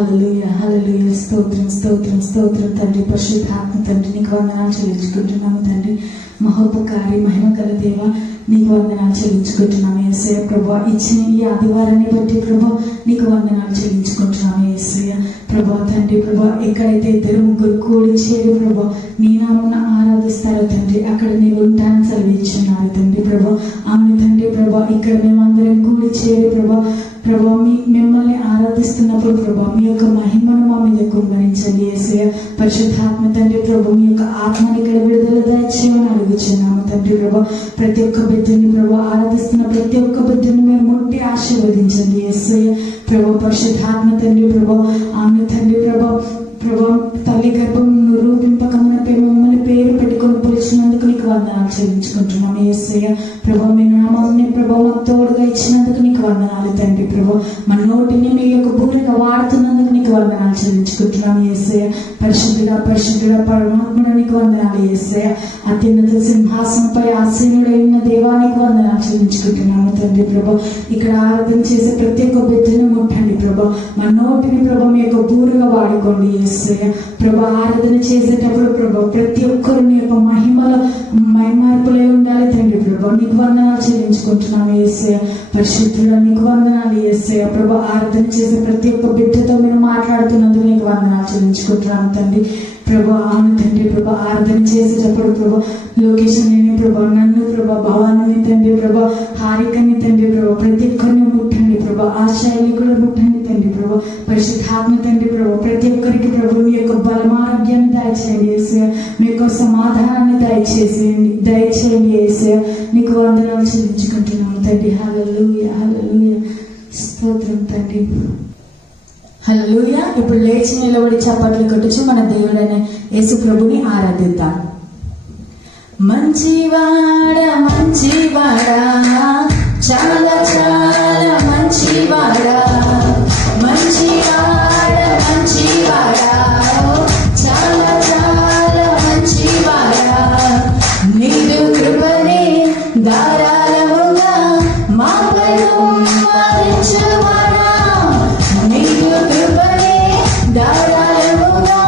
హల్లెలూయా హల్లెలూయా. స్తోత్రం స్తోత్రం స్తోత్రం తండ్రి. పరిశుద్ధాత్మ తండ్రి నీకు వందనాలు చెల్లించుకుంటున్నాము తండ్రి. మహోపకారి మహిమ గల దేవ నీకు వందనాలు చెల్లించుకుంటున్నాము యేసయ్య. ప్రభా ఇచ్చిన ఈ ఆదివారాన్ని బట్టి ప్రభా నీకు వందనాలు చెల్లించుకుంటున్నాము యేసయ్య. ప్రభా తండ్రి ప్రభా ఎక్కడైతే ఇద్దరు ముగ్గురు కూడి చేరి ప్రభా నీ నామమున ఆరాధిస్తారో తండ్రి అక్కడ నీవు ఉంటానని సెలవిచ్చున్నారు తండ్రి ప్రభా. ఆమె తండ్రి ప్రభా ఇక్కడ మేమందరం కూడి చేరి ప్రభా ప్రభా మిమ్మల్ని ఆరాధిస్తున్నప్పుడు ప్రభా మీ యొక్క మహిమను మా మీద కుమ్మరించండి యేసయ్య. పరిశుద్ధాత్మ తండ్రి ప్రభా మీ యొక్క ఆత్మని ఇక్కడ విడుదల దయచేయమని అడుగుచున్నాము తండ్రి ప్రభా. ప్రతి ఒక్క బిడ్డని ప్రభా ఆరాధిస్తున్న ప్రతి ఒక్క బిడ్డని మేము ముట్టి ఆశీర్వదించండి యేసయ్య. ప్రభా పరిశుద్ధాత్మ తండ్రి ప్రభా ఆమె తండ్రి ప్రభా ప్రభా తల్లి గర్భం రూపింపకమునపై మమ్మల్ని పేరు పెట్టుకొని పిలిచినందుకు నీకు వందనాలు చెల్లించుకుంటున్నాము యేసయ్య. ప్రభా మీ నామాన్ని ప్రభా మాకు తోడుగా ఇచ్చినందుకు నీకు వందనాలు తండ్రి ప్రభా. మా నోటిని మీ యొక్క బూరగా వాడుతున్నందుకు నీకు వందనాలు చెల్లించుకుంటున్నాము యేసయ్య. పరిశుద్ధుడా పరిశుద్ధుడా పరమాత్ముడా నీకు వందనాలు యేసయ్య. అత్యున్నత సింహాసనంపై ఆసీనుడైన దేవానికి వందనాలు చెల్లించుకుంటున్నాము తండ్రి ప్రభా. ఇక్కడ ఆరాధన చేసే ప్రతి ఒక్క బిడ్డను ముట్టండి ప్రభా. మా నోటిని ప్రభా మీ యొక్క బూరగా వాడుకోండి యేసయ్య. ప్రభా ఆరాధన చేసేటప్పుడు ప్రభా ప్రతి ఒక్కరు నీ యొక్క మైమార్పులై ఉండాలి తండ్రి ప్రభా. నీకు వందనాలు చెల్లించుకుంటున్నాము యేసయ్య. పరిశుద్ధుడా నీకు వందనాలు యేసయ్య. ప్రభా ఆరాధన చేసే ప్రతి ఒక్క బిడ్డతో మీరు మాట్లాడుతున్నందుకు నీకు వందనాలు చెల్లించుకుంటున్నాను తండ్రి ప్రభా. ఆమె తండ్రి ప్రభా ఆరాధన చేసేటప్పుడు ప్రభా లొకేషన్ ప్రభా నన్ను ప్రభా భవాని తండ్రి ప్రభా హారికని తండ్రి ప్రభా ప్రతి ఒక్కరిని ముట్టండి ప్రభా. ఆశయాన్ని కూడా ముట్టండి తండ్రి ప్రభా. పరిశుద్ధాత్మ తండ్రి ప్రభా ప్రతి ఒక్కరికి ప్రభు మీ యొక్క బలమారోగ్యాన్ని దయచేయండి యేసయ్య. మీ యొక్క సమాధానాన్ని దయచేయండి యేసయ్య. నీకు వందనాలు చెల్లించుకుంటున్నాము తండ్రి. హల్లెలూయా హల్లెలూయా. స్తోత్రం తండ్రి. హల్లెలూయా. ఇప్పుడు లేచి నిలబడి చప్పట్లు కొట్టుచు మన దేవుడైన యేసు ప్రభుని ఆరాధిద్దాం. మంచివాడా మంచివాడా చాలా చాలా మంచివాడా మంచివాడా మంచివాడా చాలా చాలా మంచివాడా నీదు కృపనే ధారాళముగా మాపై కుమ్మరించువాడా నీదు కృపనే ధారాళముగా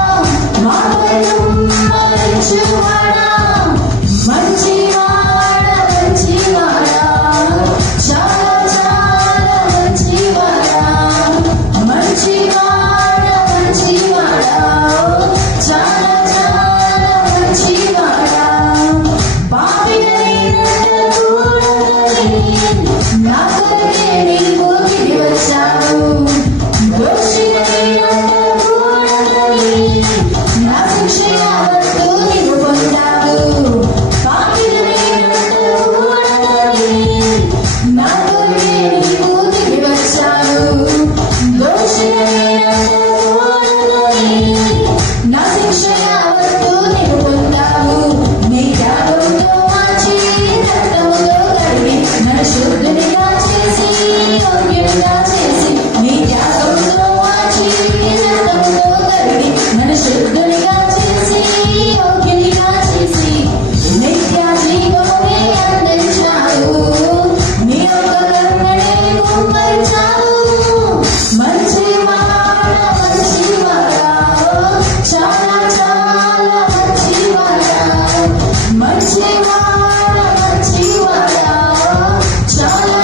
మాపై కుమ్మరించువాడా మంచివాడా మంచివాడా చాలా చాలా మంచివాడా మంచివాడా మంచివాడా చాలా చాలా మంచివాడా పాపినైనకూడదని నా కొరకే నీవు దిగి వచ్చావు దోషినైనకూడదని నా శిక్ష యావత్తు నీవు పొందావు పాపినైనకూడదని నా కొరకే నీవు దిగి వచ్చావు దోషినైనకూడదని నా శిక్ష యావత్తు నీవు పొందావు నీ త్యాగంతో మార్చి రక్తముతో కడిగి నన్ను శుద్ధునిగా చేసి యోగ్యునిగా చేసి నీ త్యాగంతో మార్చి రక్తముతో కడిగి నన్ను శుద్ధునిగా చేసి యోగ్యునిగా చేసి నిత్య జీవమునే అందించావు నీ యొక్క కరుణనే కుమ్మరించావు మంచివాడా మంచివాడా చాలా చాలా మంచివాడా మంచివాడా మంచివాడా చాలా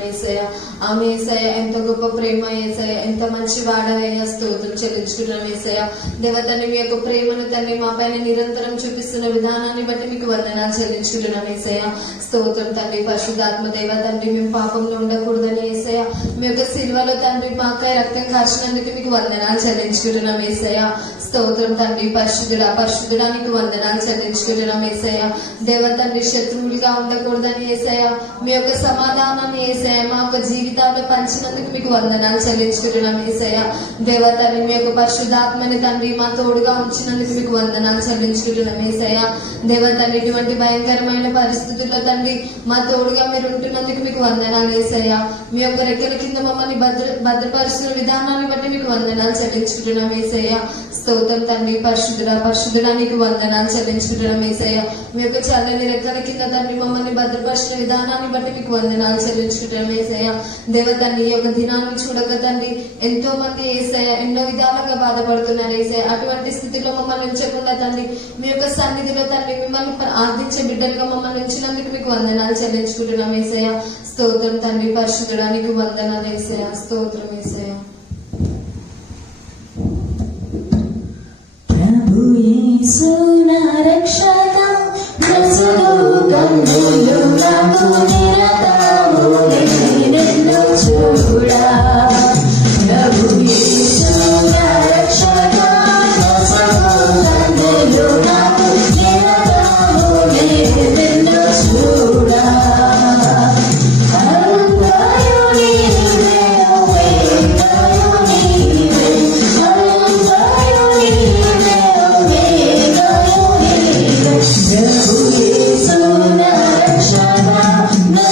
చెల్లించుకుంటున్నాం యేసయ్య. ఆమె యేసయ్య ఎంత గొప్ప ప్రేమ యేసయ్య, ఎంత మంచి వాడవయ్యా, స్తోత్రం చెల్లించుకుంటున్నాం యేసయ్య. దేవ తండ్రి మీ యొక్క ప్రేమను తండ్రి మా పైన నిరంతరం చూపిస్తున్న విధానాన్ని బట్టి మీకు వందనాలు చెల్లించుకుంటున్నాం యేసయ్య. స్తోత్రం తండ్రి. పరిశుద్ధాత్మ దేవ తండ్రి మేము పాపంలో ఉండకూడదని యేసయ్య మీ యొక్క సిల్వలో తండ్రి మాకై రక్తం కార్చినందుకు మీకు వందనాలు చెల్లించుకుంటున్నాం యేసయ్య. స్తోత్రం తండ్రి. పరిశుద్ధుడా నీకు వందనాలు చెల్లించుకుంటున్నాం యేసయ్య. దేవ తండ్రి శత్రువులుగా ఉండకూడదని యేసయ్య మీ యొక్క సమాధానాన్ని యేసయ్య మా యొక్క జీవితాల్లో పంచినందుకు మీకు వందనాలు చెల్లించుకుంటున్నాం యేసయ్య. దేవ తండ్రి మీ యొక్క పరిశుద్ధాత్మని తండ్రి మా తోడుగా ఉంచినందుకు మీకు వందనాలు చెల్లించుకుంటున్నాం యేసయ్య. దేవ తండ్రి ఇటువంటి భయంకరమైన పరిస్థితుల్లో తండ్రి మా తోడుగా మీరు ఉంటున్నందుకు మీకు వందనాలు యేసయ్య. మీ యొక్క రెక్కల కింద మమ్మల్ని భద్రపరుస్తున్న విధానాన్ని బట్టి మీకు వందనాలు చెల్లించుకుంటున్నాం యేసయ్య. స్తోత్రం తండ్రి. పరిశుద్ధుడా నీకు వందనాలు చెల్లించుకుంటున్నాం యేసయ్య. మీ యొక్క చల్లని రెక్కల కింద తండ్రి మమ్మల్ని భద్రపరిచిన విధానాన్ని బట్టి మీకు వందనాలు చెల్లించుకుంటున్నాం యేసయ్య. దేవ తండ్రి ఈ యొక్క దినాన్ని చూడక తండ్రి ఎంతో మంది యేసయ్య ఎన్నో విధాలుగా బాధపడుతున్నారు యేసయ్య. అటువంటి స్థితిలో మమ్మల్ని ఉంచకుండా తండ్రి మీ యొక్క సన్నిధిలో తండ్రి మిమ్మల్ని ఆర్థించే బిడ్డలుగా మమ్మల్ని ఉంచినందుకు మీకు వందనాలు చెల్లించుకుంటున్నాం యేసయ్య. స్తోత్రం తండ్రి. పరిశుద్ధుడా నీకు వందనాలు యేసయ్య. స్తోత్రం యేసయ్య. ప్రభు యేసు నా రక్షక కన్నులు నాకు నిరతము నిన్ను చూడా. ప్రభు యేసు నా రక్షక కన్నులు నాకు నిరతము నిన్ను చూడా. No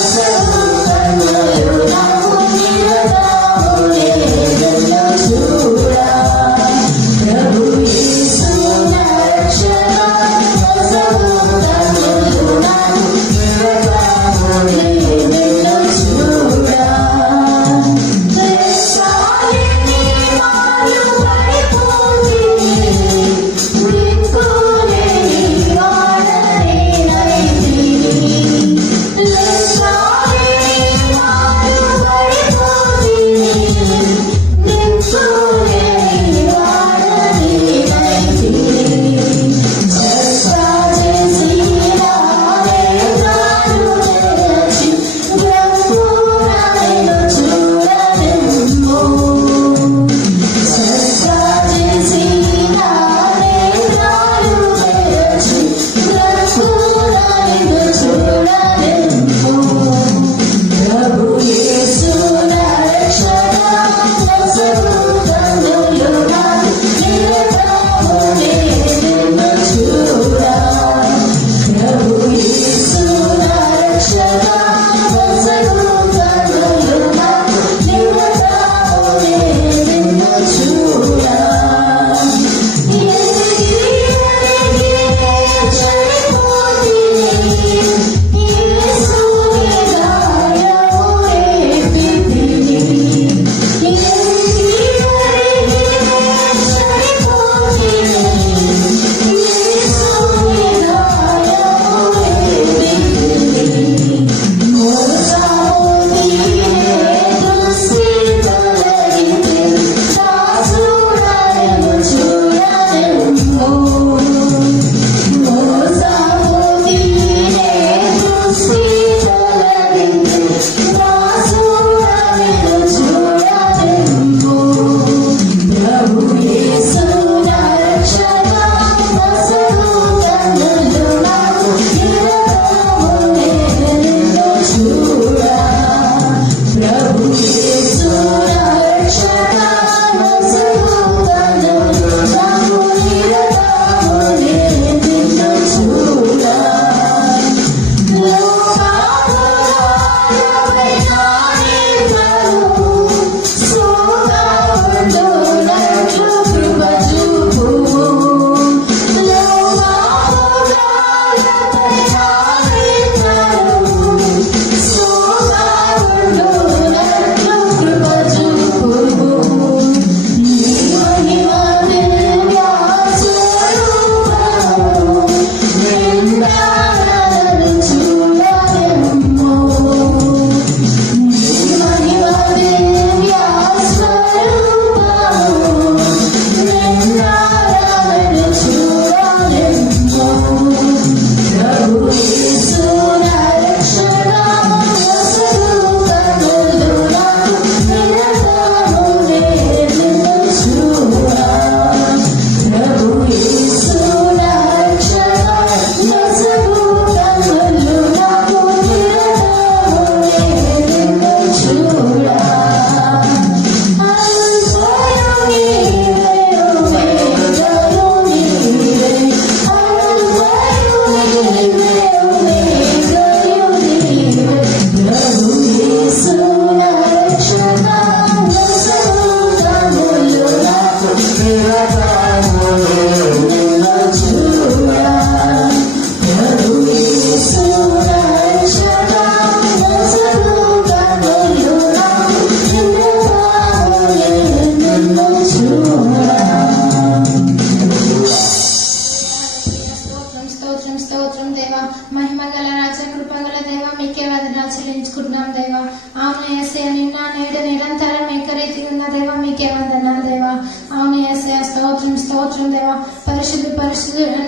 నిన్న నేడు నిరంతరం ఏకరీతి ఉన్న దేవా మీకే వందనాలు దేవా. అవును యేసయ్య స్తోత్రం స్తోత్రం దేవా. పరిశుద్ధ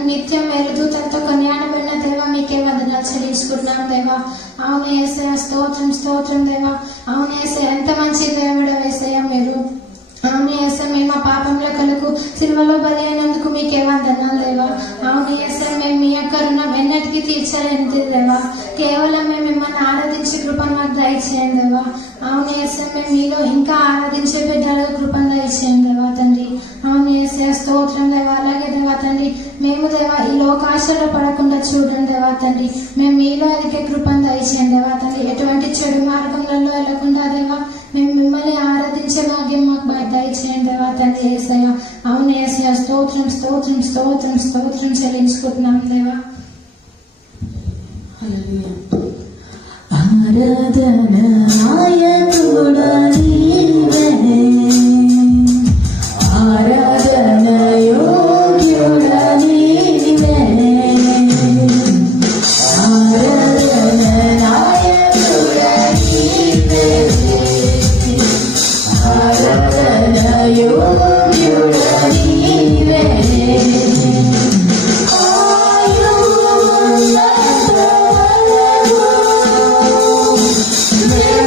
నిత్యం మేలుదూతలతో కొనియాడబడిన దేవా మీకే వందనాలు చెల్లించుకుంటున్నాం దేవా. అవును యేసయ్య స్తోత్రం స్తోత్రం దేవా. అవును యేసయ్య ఎంత మంచి దేవుడు యేసయ్య మీరు. అవును యేసయ్య మేము మా పాపంలో కొరకు సిలువలో బలి అయినందుకు మీకే వందనాలు దేవా. అవును యేసయ్య మేము మీ యొక్క రుణం ఎన్నటికీ తీర్చలేనిది దేవా. కేవలం మేము మిమ్మల్ని ఆరాధించే కృపను మాకు దయచేయండి దేవా. అవును యేసయ్య మేము మీలో ఇంకా ఆరాధించే బిడ్డలకు కృపను దయచేయండి దేవా తండ్రి. అవును యేసయ్య స్తోత్రం దేవా. అలాగే దేవా తండ్రి మేము దేవా ఈ లోకాశలో పడకుండా చూడండి దేవా తండ్రి. మేము మీలో అదికే కృపను దయచేయండి దేవా తండ్రి. ఎటువంటి చెడు మార్గంలో వెళ్ళకుండా దేవా మేము మిమ్మల్ని ఆరాధించే భాగ్యం మాకు దయచేయండి దేవా తండ్రి యేసయ్య. అవును యేసయ్య స్తోత్రం స్తోత్రం స్తోత్రం స్తోత్రం చెల్లించుకుంటున్నాం దేవా. ఆరాధన నాయకుడా నీవే, ఆరాధన యోగ్యుడా నీవే, ఆరాధన నాయకుడా నీవే, ఆరాధన యోగ్యుడా నీవే. Yeah.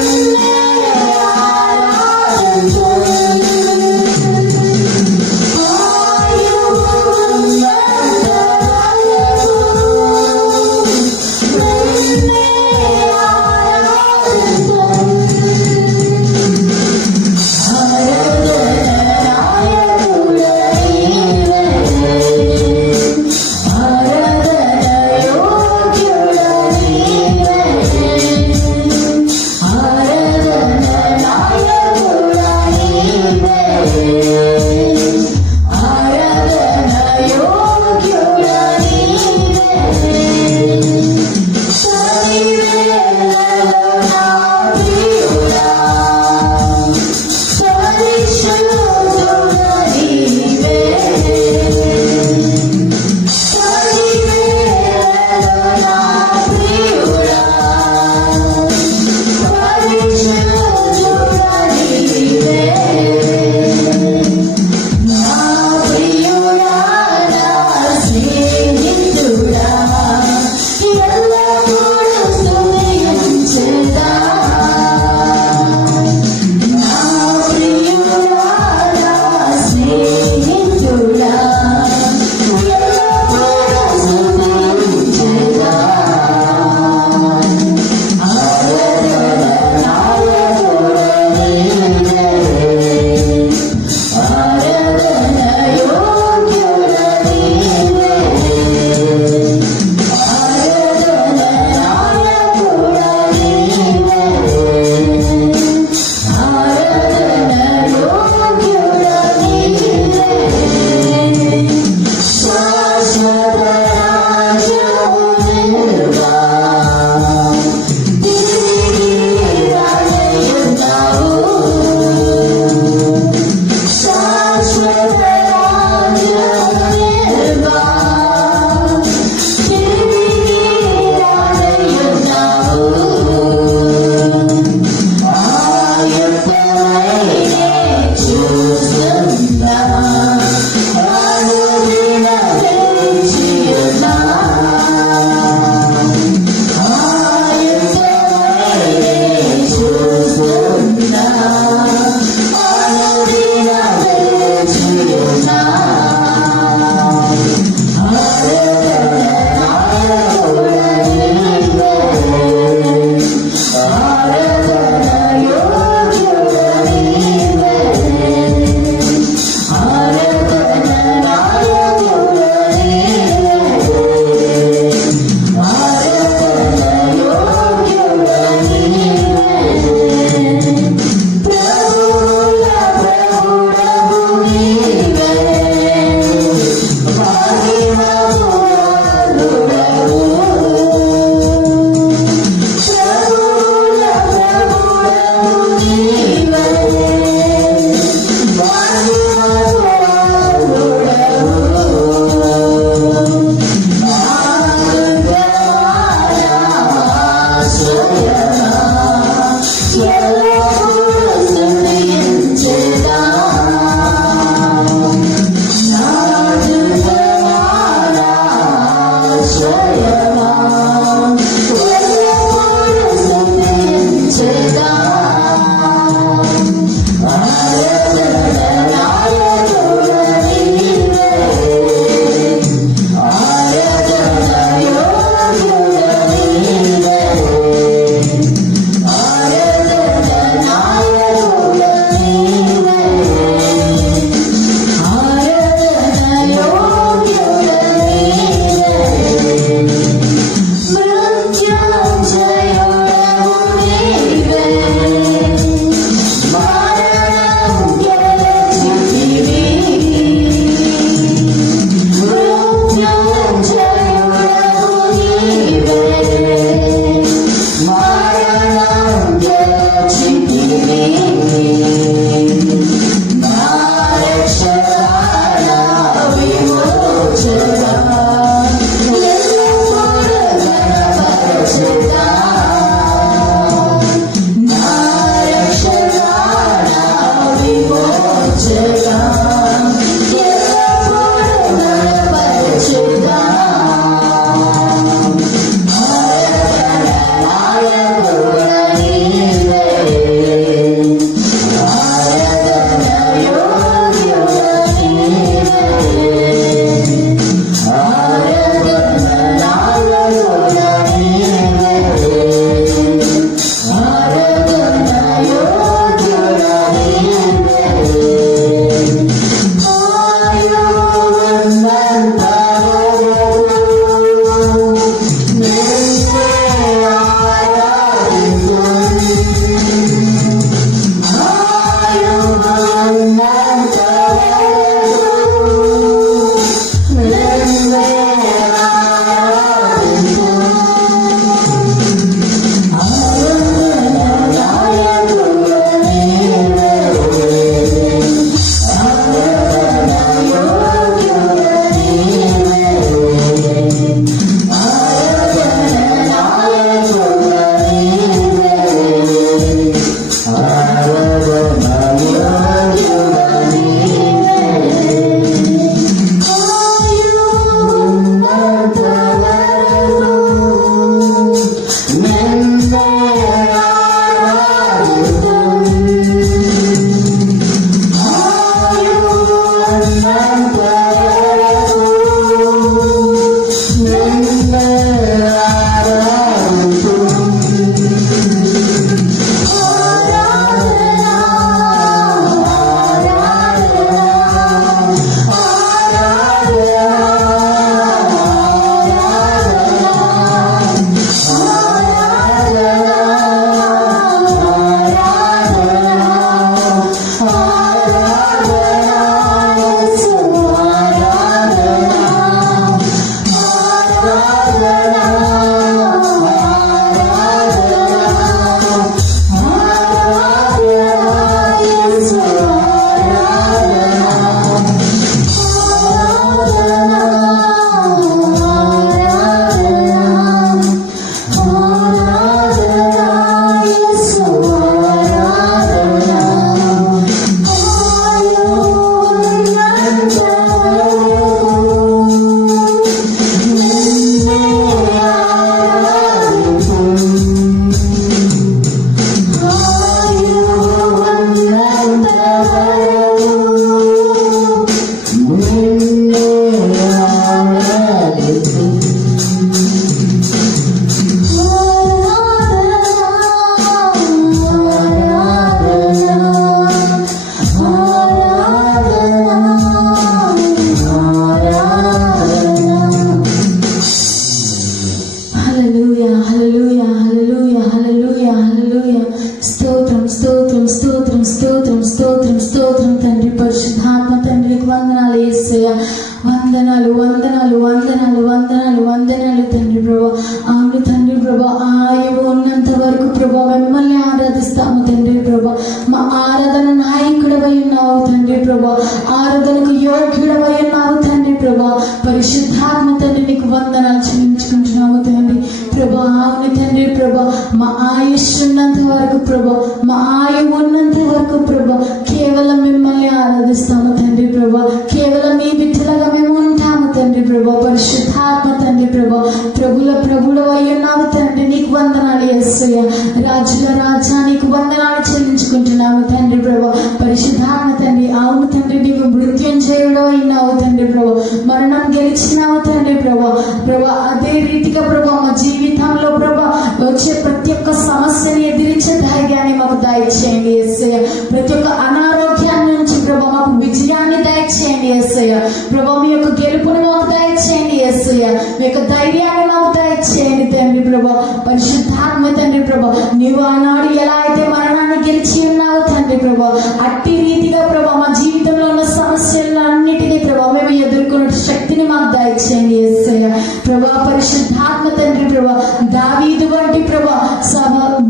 వందనాలు వందనాలు వందనాలు వందనాలు వందనాలు తండ్రి ప్రభా. ఆమె తండ్రి ప్రభా ఆయువు ఉన్నంత వరకు ప్రభా మిమ్మల్ని ఆరాధిస్తాము తండ్రి ప్రభా. మా ఆరాధన నాయకుడవై ఉన్నావు తండ్రి ప్రభా, ఆరాధనకు యోగ్యుడవై ఉన్నావు తండ్రి ప్రభా. పరిశుద్ధాత్మ తండ్రి నీకు వందనాలు చెల్లించుకుంటున్నాము తండ్రి ప్రభా. ఆమె తండ్రి ప్రభా మా ఆయుష్ ఉన్నంత వరకు ప్రభా, మా ఆయువు ఉన్నంత వరకు ప్రభా కేవలం మిమ్మల్ని ఆరాధిస్తాము తండ్రి ప్రభా. కేవలం మీ బిడ్డలుగా మేము ఉంటాము తండ్రి ప్రభా. పరిశుద్ధాత్మ తండ్రి ప్రభా ప్రభుల ప్రభుడు అయ్యున్నావు తండ్రి, నీకు వందనాలు యేసయ్య. రాజుల రాజా నీకు వందనాలు చెల్లించుకుంటున్నాము తండ్రి ప్రభా. పరిశుద్ధాత్మ తండ్రి అవును తండ్రి నీకు మృత్యుంజయుడు అయినావు తండ్రి ప్రభా, మరణం గెలిచినావు తండ్రి ప్రభా. ప్రభా అదే రీతిగా ప్రభా మా జీవితంలో ప్రభా వచ్చే ప్రతి ఒక్క సమస్యని ఎదిరించే ధైర్యాన్ని మాకు దయచేయండి యేసయ్య. ప్రతి ఒక్క అనారోగ్యాన్ని నుంచి ప్రభా మాకు విజయాన్ని దయచేయండి యేసయ్య. ప్రభా మీ యొక్క గెలుపుని మాకు దయచేయండి యేసయ్య. మీ యొక్క ధైర్యాన్ని మాకు దయచేయండి తండ్రి ప్రభా. పరిశుద్ధాత్మ తండ్రి ప్రభా నీవు ఆనాడు ఎలా అయితే మరణాన్ని గెలిచి ఉన్నావు తండ్రి ప్రభా, అట్టి రీతిగా ప్రభా మా జీవితంలో ఉన్న సమస్యలన్నిటినీ ప్రభా మేము ఎదుర్కొనే శక్తిని మాకు దయచేయండి యేసయ్య. ప్రభా పరిశుద్ధాత్మ తండ్రి ప్రభా దావీదు వంటి ప్రభా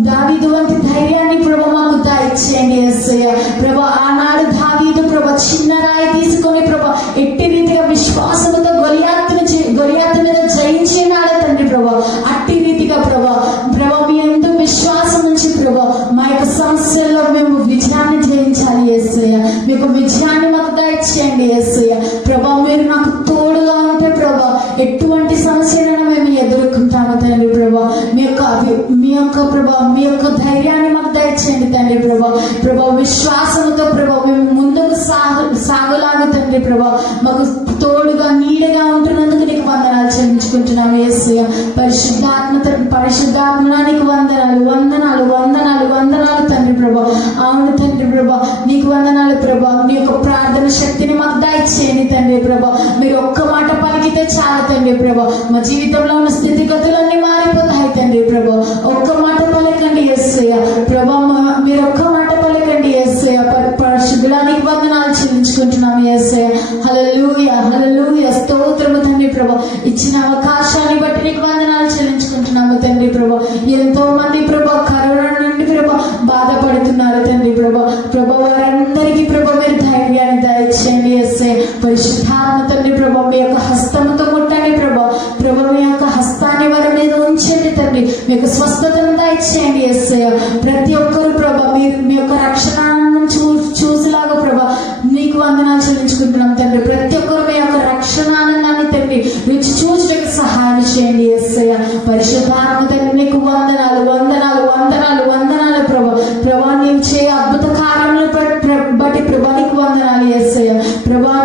దావీదు వంటి ధైర్యాన్ని ప్రభా మాకు దయచేయండి దయచేయండి యేసయ్య. ప్రభా ఆనాడు దావీదు ప్రభా చిన్న రాయి తీసుకొని ప్రభా ఎట్టి రీతిగా విశ్వాసంతో గొలియాతు మీద జయించినాడు తండ్రి ప్రభా. అట్టి రీతిగా ప్రభా మీ యందు విశ్వాసం నుంచి ప్రభా మా యొక్క సమస్యల్లో మేము విజయాన్ని జయించాలి యేసయ్య. మీకు విజయాన్ని మాకు దయచేయండి యేసయ్య. ప్రభా మీరు నాకు తోడుగా ఉంటే ప్రభా ఎటువంటి సమస్యలను మేము ఎదుర్కొంటాము తండ్రి ప్రభా. మీ యొక్క ధైర్యాన్ని మాకు దయచేయండి తండ్రి ప్రభా విశ్వాసంతో ప్రభా మేము ముందుకు సాగులాగా తండ్రి ప్రభా మాకు తోడుగా నీడగా ఉంటున్నందుకు నీకు వందనాలు చెల్లించుకుంటున్నాము యేసయ్య. పరిశుద్ధాత్మనానికి వందనాలు తండ్రి ప్రభా. అవును తండ్రి ప్రభా నీకు వందనాలు ప్రభా. నీ యొక్క ప్రార్థన శక్తిని మాకు దయచేయండి తండ్రి ప్రభా. మీరు ఒక్క మాట పలికితే చాలా తండ్రి ప్రభా మా జీవితంలో ఉన్న స్థితిగతులన్నీ మారిపోతాయి తండ్రి ప్రభా. ఒక్క మాట పలకండి యేసయ్య ప్రభా. మీరు ఒక్క మాట పలకండి యేసయ్య. పరిశుద్ధుడానికి వందనాలు చెల్లించుకుంటున్నాము యేసయ్య. హల్లెలూయా హల్లెలూయా స్తోత్రము తండ్రి ప్రభా. ఇచ్చిన అవకాశాన్ని బట్టి నీకు వందనాలు చెల్లించుకుంటున్నాము తండ్రి ప్రభా. ఎంతో మంది ప్రభా కరోనా నుండి ప్రభా బాధపడుతున్నారు తండ్రి ప్రభా. వారందరికీ ప్రభా మీరు ధైర్యాన్ని దయచేయండి యేసయ్య. పరిశుద్ధాత్మ తండ్రి ప్రభా మీ యొక్క హస్తముతో ముట్టండి ప్రభా. మీ యొక్క హస్తాన్ని వారి మీద ఉంచండి తండ్రి. మీ యొక్క స్వస్థతను దయచేయండి యేసయ్య. ప్రతి ఒక్కరు ప్రభా మీరు మీ యొక్క రక్షణను చూసేలాగా ప్రభా నీకు వందనాలు చెల్లించుకుంటున్నాం తండ్రి. ప్రతి ఒక్కరు మీ యొక్క రక్షణ ఆనందాన్ని తండ్రి రుచి చూసడానికి సహాయం చేయండి యేసయ్య. పరిశుద్ధాత్మ తండ్రి నీకు వందనాలు ప్రభా. నీవు చేయ అద్భుత కార్యములను బట్టి ప్రభా నీకు వందనాలు యేసయ్య. ప్రభా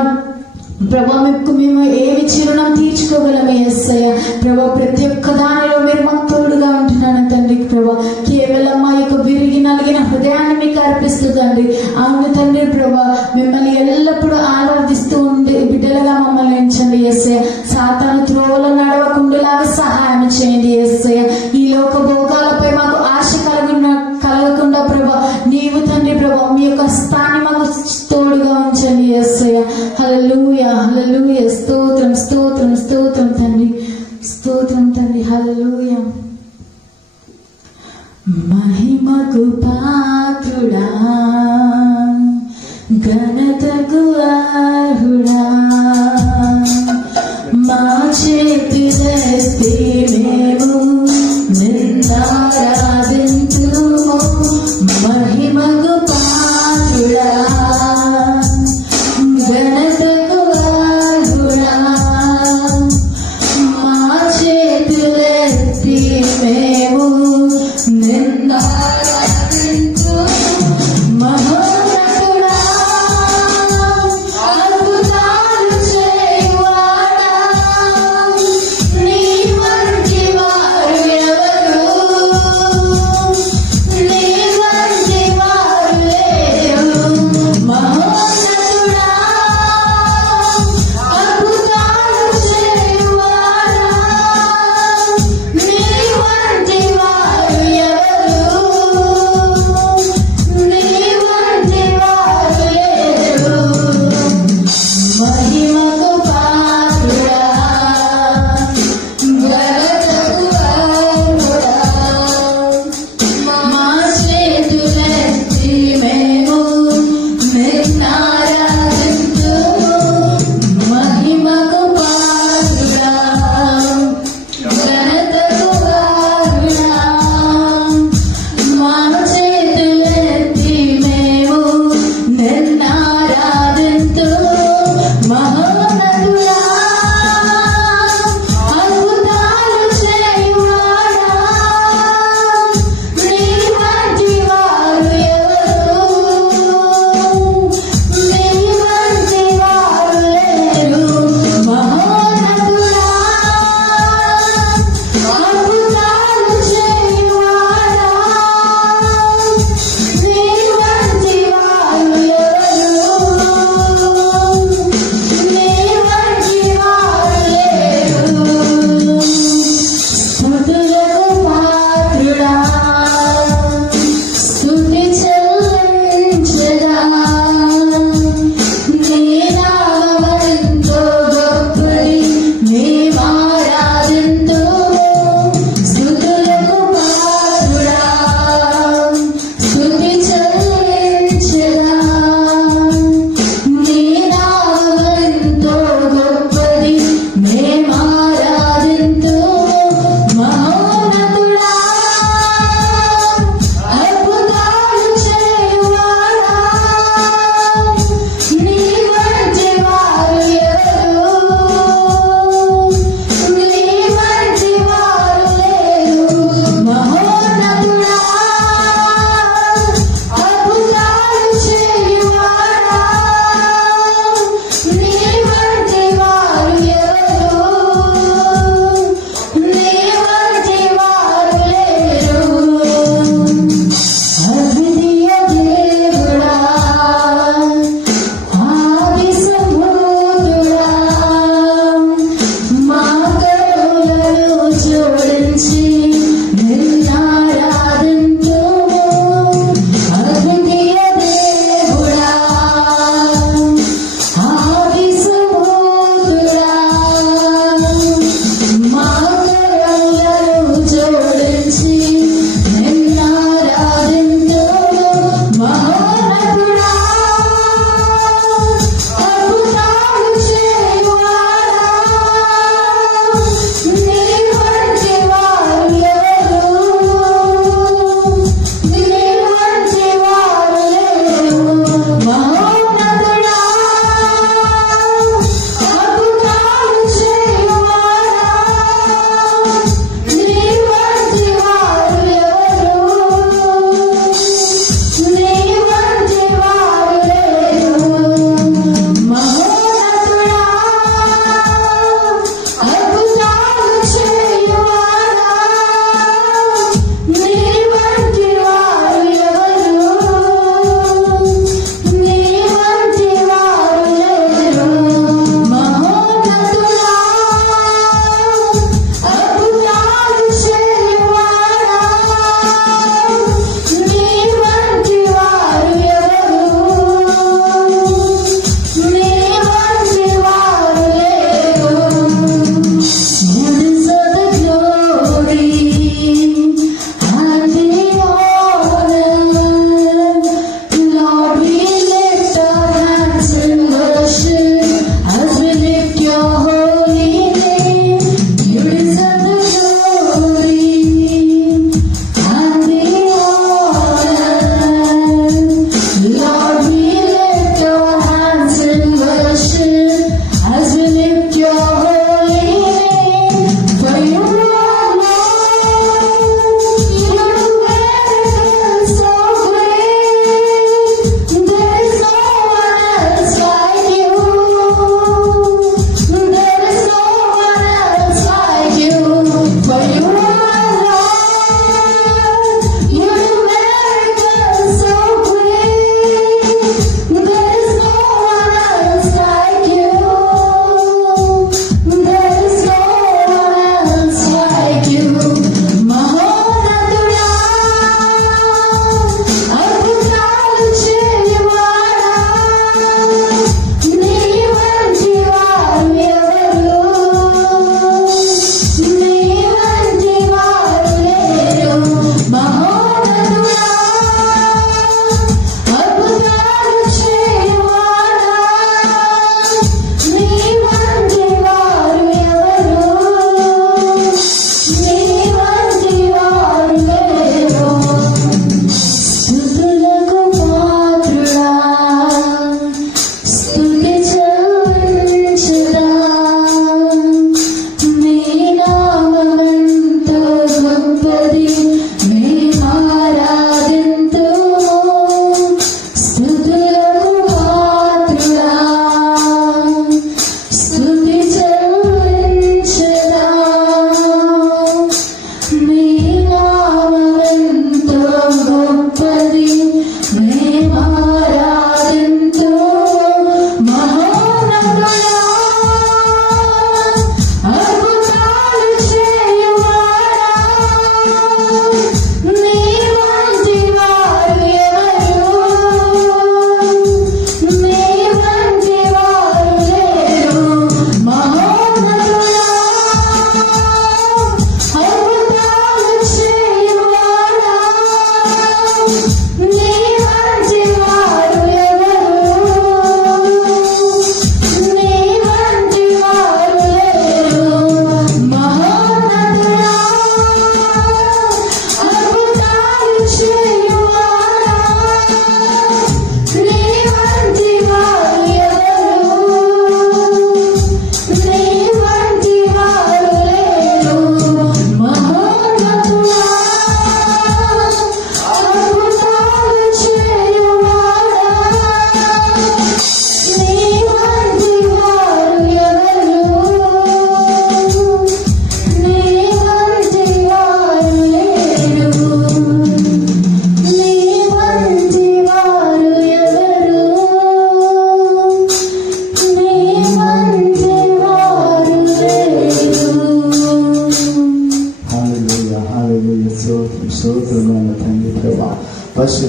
మేము ఏమి చిరుణం తీర్చుకోగలము యేసయ్య. ప్రభా ప్రతి ఒక్క దానిలో మీరు మాకు తోడుగా ఉంటున్నాను తండ్రి ప్రభా. కేవలం మా యొక్క విరిగి నలిగిన హృదయాన్ని మీకు అర్పిస్తూ తండ్రి. అవును తండ్రి ప్రభా మిమ్మల్ని ఎల్లప్పుడూ ఆరాధిస్తూ ఉండే బిడ్డలుగా మమ్మల్ని ఉంచండి యేసయ్య. సాతాను త్రోవలో నడవకుండాలాగా సహాయం చేయండి యేసయ్య. ఈ లోక భోగాలపై మాకు ఆశ కలగకుండా ప్రభా నీవు తండ్రి ప్రభా మీ యొక్క స్థాన్ని మాకు తోడుగా ఉంచండి యేసయ్య. హల్లెలూయా హల్లెలూయా స్తోత్రం తండ్రి హల్లెలూయా. మహిమకు పాత్రుడా ఘనతకు అర్హుడా మా చేతులెత్తి మేము నిన్నారాధింతుము. మహిమకు పాత్రుడా ఘనతకు అర్హుడా మా చేతులెత్తి మేము నిన్నారాధింతుము.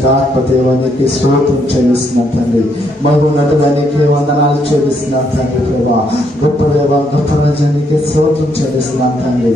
పరిశుద్ధాత్మ దేవానికి స్తోత్రం చెల్లిస్తున్నాం తండ్రి. మహోన్నతుడానికి వందనాలు చెల్లిస్తున్నాం తండ్రి ప్రభా. గొప్ప దేవ గొప్ప రజానికి స్తోత్రం చెల్లిస్తున్నాం తండ్రి.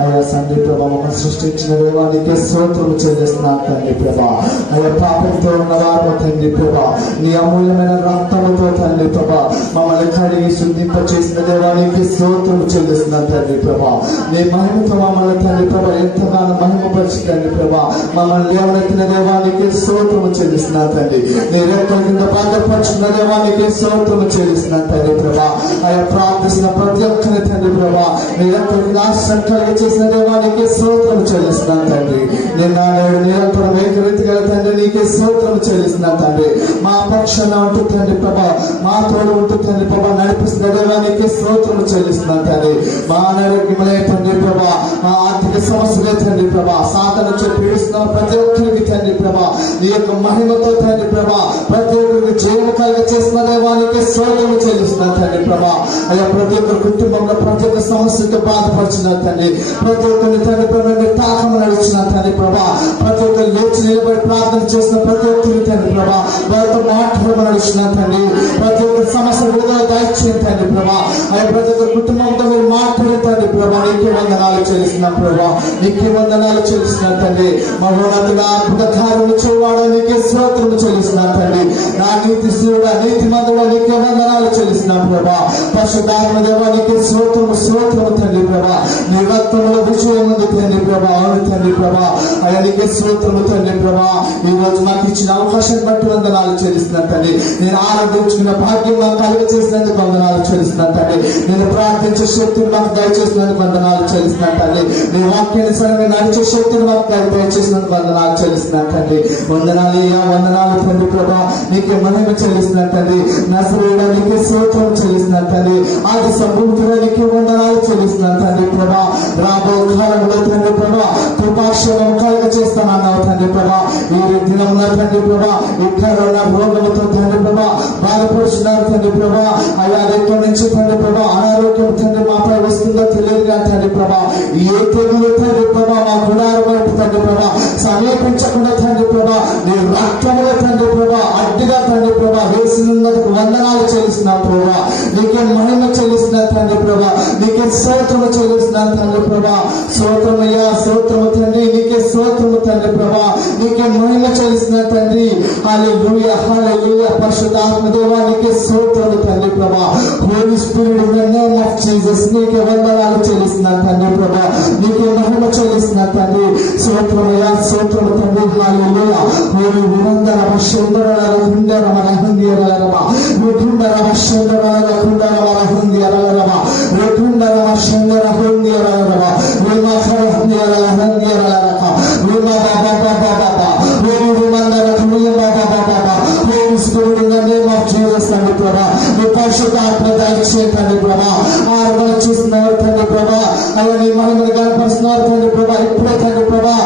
అయ్యా తండ్రి ప్రభా, మమ్మల్ని సృష్టించిన దేవానికి స్తోత్రం చెల్లిస్తున్నాం తండ్రి ప్రభా. అయ్యా పాపంతో ఉన్న వారు తండ్రి ప్రభా, నీ అమూల్యమైన రక్తముతో తండ్రి ప్రభా మమ్మల్ని కడిగి శుద్ధింప చేసిన దేవానికి స్తోత్రం చెల్లిస్తున్నాం తండ్రి ప్రభా. నీ మహిమతో మమ్మల్ని తండ్రి ప్రభా ఎంతగానో మహిమపరిచి తండ్రి ప్రభా మమ్మల్ని లేవనెత్తిన దేవానికి స్తోత్రము చెల్లిస్తున్నాం తండ్రి. నీ రెక్కల కింద భద్రపరిచిన దేవానికి స్తోత్రము చెల్లిస్తున్నాం తండ్రి ప్రభా. అయ్యా ప్రార్థిస్తున్న ప్రతి ఒక్కరి తండ్రి ప్రభా నీ రెక్కల కింద ఆశ్రయం కలిగి చేసిన దేవానికి స్తోత్రము చెల్లిస్తున్నాం తండ్రి. నిన్న నేడు నిరంతరం ఏకరీతిగా తండ్రి నీకే స్తోత్రము చెల్లిస్తున్నాం తండ్రి. మా పక్షాన ఉంటూ తండ్రి ప్రభా, మా తోడు ఉంటూ తండ్రి ప్రభా నడిపిస్తున్న దేవానికి స్తోత్రము చెల్లిస్తున్నాం తండ్రి. మా అనారోగ్యములే తండ్రి ప్రభా, మా ఆర్థిక సమస్యలే తండ్రి ప్రభా, సాధన పీడిస్తున్న ప్రతి ఒక్కరికి తండ్రి ప్రభా నీ యొక్క మహిమతో తండ్రి ప్రభా ప్రతి ఒక్కరికి జీవన కలిగ చేసిన దేవానికి స్తోత్రము చెల్లిస్తున్నా తండ్రి ప్రభా. అయ్యా ప్రతి ఒక్కరి కుటుంబంలో ప్రతి ఒక్క సమస్యతో బాధపరిచిన తండ్రి, ప్రతి ఒక్కరిని తండ్రి ప్రభా తాకము నడిచిన తండ్రి ప్రభా, ప్రతి ఒక్కరు లేచి నిలబడి ప్రార్థన చేసిన ప్రతి ఒక్కరి తండ్రి ప్రభా వారితో మాట్లాడమని నడిచిన తండ్రి. ప్రతి ఒక్కరి సమస్య విడుదల దయచేయండి తండ్రి ప్రభా. అయ్యా ప్రతి ఒక్కరి కుటుంబంతో మీరు మాట్లాడే తండ్రి ప్రభా నీకే వందనాలు చెల్లిస్తున్నాం ప్రభా, నీకే వందనాలు చెల్లిస్తున్నాం తండ్రి. మహోన్నతుడా అద్భుత కార్యము చేయవాడా నీకే స్తోత్రము చెల్లిస్తున్నాం తండ్రి. నా నీతి శ్రీయుడా నీతి మందుడా నీకే వందనాలు చెల్లిస్తున్నాం ప్రభా. పరిశుద్ధాత్మ దేవా నీకే స్తోత్రము స్తోత్రము తండ్రి ప్రభా. నీ రక్తంలో విజయం ఉంది తండ్రి ప్రభా. అవును తండ్రి ప్రభా. అయ్యా నీకే స్తోత్రము తండ్రి ప్రభా. ఈ రోజు నాకు ఇచ్చిన అవకాశం బట్టి వందనాలు చెల్లిస్తున్నాను తండ్రి. నేను ఆరాధించుకున్న భాగ్యం నాకు కలిగ చేసినందుకు వందనాలు చెల్లిస్తున్నాను తండ్రి. నేను ప్రార్థించే శక్తిని మాకు దయచేసినందుకు వందనాలు చెల్లిస్తున్నాను తండ్రి. నీ వాక్యానుసారంగా నడిచే శక్తిని మాకు దయచేసినందుకు వందనాలు చెల్లిస్తున్నాను తండ్రి. వందనాలు వందనాలు తండ్రి ప్రభా నీకే మహిమ చెల్లిస్తున్నాను తండ్రి. నజరేయుడా నీకే స్తోత్రం చెల్లిస్తున్నాను తండ్రి. ఆది సంపూర్తిగా నీకే వందనాలు చెల్లిస్తున్నాను తండ్రి ప్రభా. రాబో కాలంలో తండ్రి ప్రభా కృపాక్షేమం కలుగ చేస్తానన్నావు తండ్రి ప్రభా. ఈ దినమున తండ్రి ప్రభా ఈ కరోనా రోగముతో తండ్రి ప్రభా బాధపడుతున్నారు తండ్రి ప్రభా. అయ్యా ఎక్కడి నుంచి తండ్రి ప్రభా అనారోగ్యం తండ్రి మాపై వస్తుందో తెలియదుగా తండ్రి ప్రభా. ఏ తెగులు తండ్రి ప్రభా మా గుడారు వైపు తండ్రి ప్రభా సమీపించకుండా తండ్రి ప్రభా నీ రక్తముల తండ్రి ప్రభా అడ్డుగా తండ్రి ప్రభా వేసినందుకు వందనాలు చెల్లిస్తున్నాం ప్రభా. నీకే మహిమ చెల్లిస్తున్నాను తండ్రి ప్రభా. నీకే స్తోత్రము చెల్లిస్తున్నాను తండ్రి ప్రభా. స్తోత్రమయ్యా స్తోత్రము తండ్రి. నీకే స్తోత్రము తండ్రి ప్రభా. నీకే మహిమ చెల్లిస్తున్నాను తండ్రి. హల్లెలూయా హల్లెలూయా. పరిశుద్ధాత్మ దేవా నీకే స్తోత్రము తండ్రి ప్రభా. Holy spirit in the name of Jesus నీకే వందనాలు చెల్లిస్తున్నాను తండ్రి ప్రభా. నీకే మహిమ చెల్లిస్తున్నాను తండ్రి. స్తోత్రమయ్యా స్తోత్రము తండ్రి. హల్లెలూయా. హోలీ వినందర వశందర కుందర మరహందియర రమ రుకుందర వశందర కుందర మరహందియర రమ రుకుందర వశందర హందియర రమ రుమ ఖరహందియర హందియర రమ రుమ బాబా బాబా బాబా హోలీ వినందర కుందర బాబా బాబా holy spirit in the name of Jesus తండ్రి ప్రభా. నీ పరిశుద్ధాత్మ దయచేయండి తండ్రి ప్రభా. ఆరాధన చేస్తున్నారు తండ్రి ప్రభా. అయ్యా నీ మహిమను కనపరుస్తున్నారు తండ్రి ప్రభా. ఇప్పుడే తండ్రి ప్రభా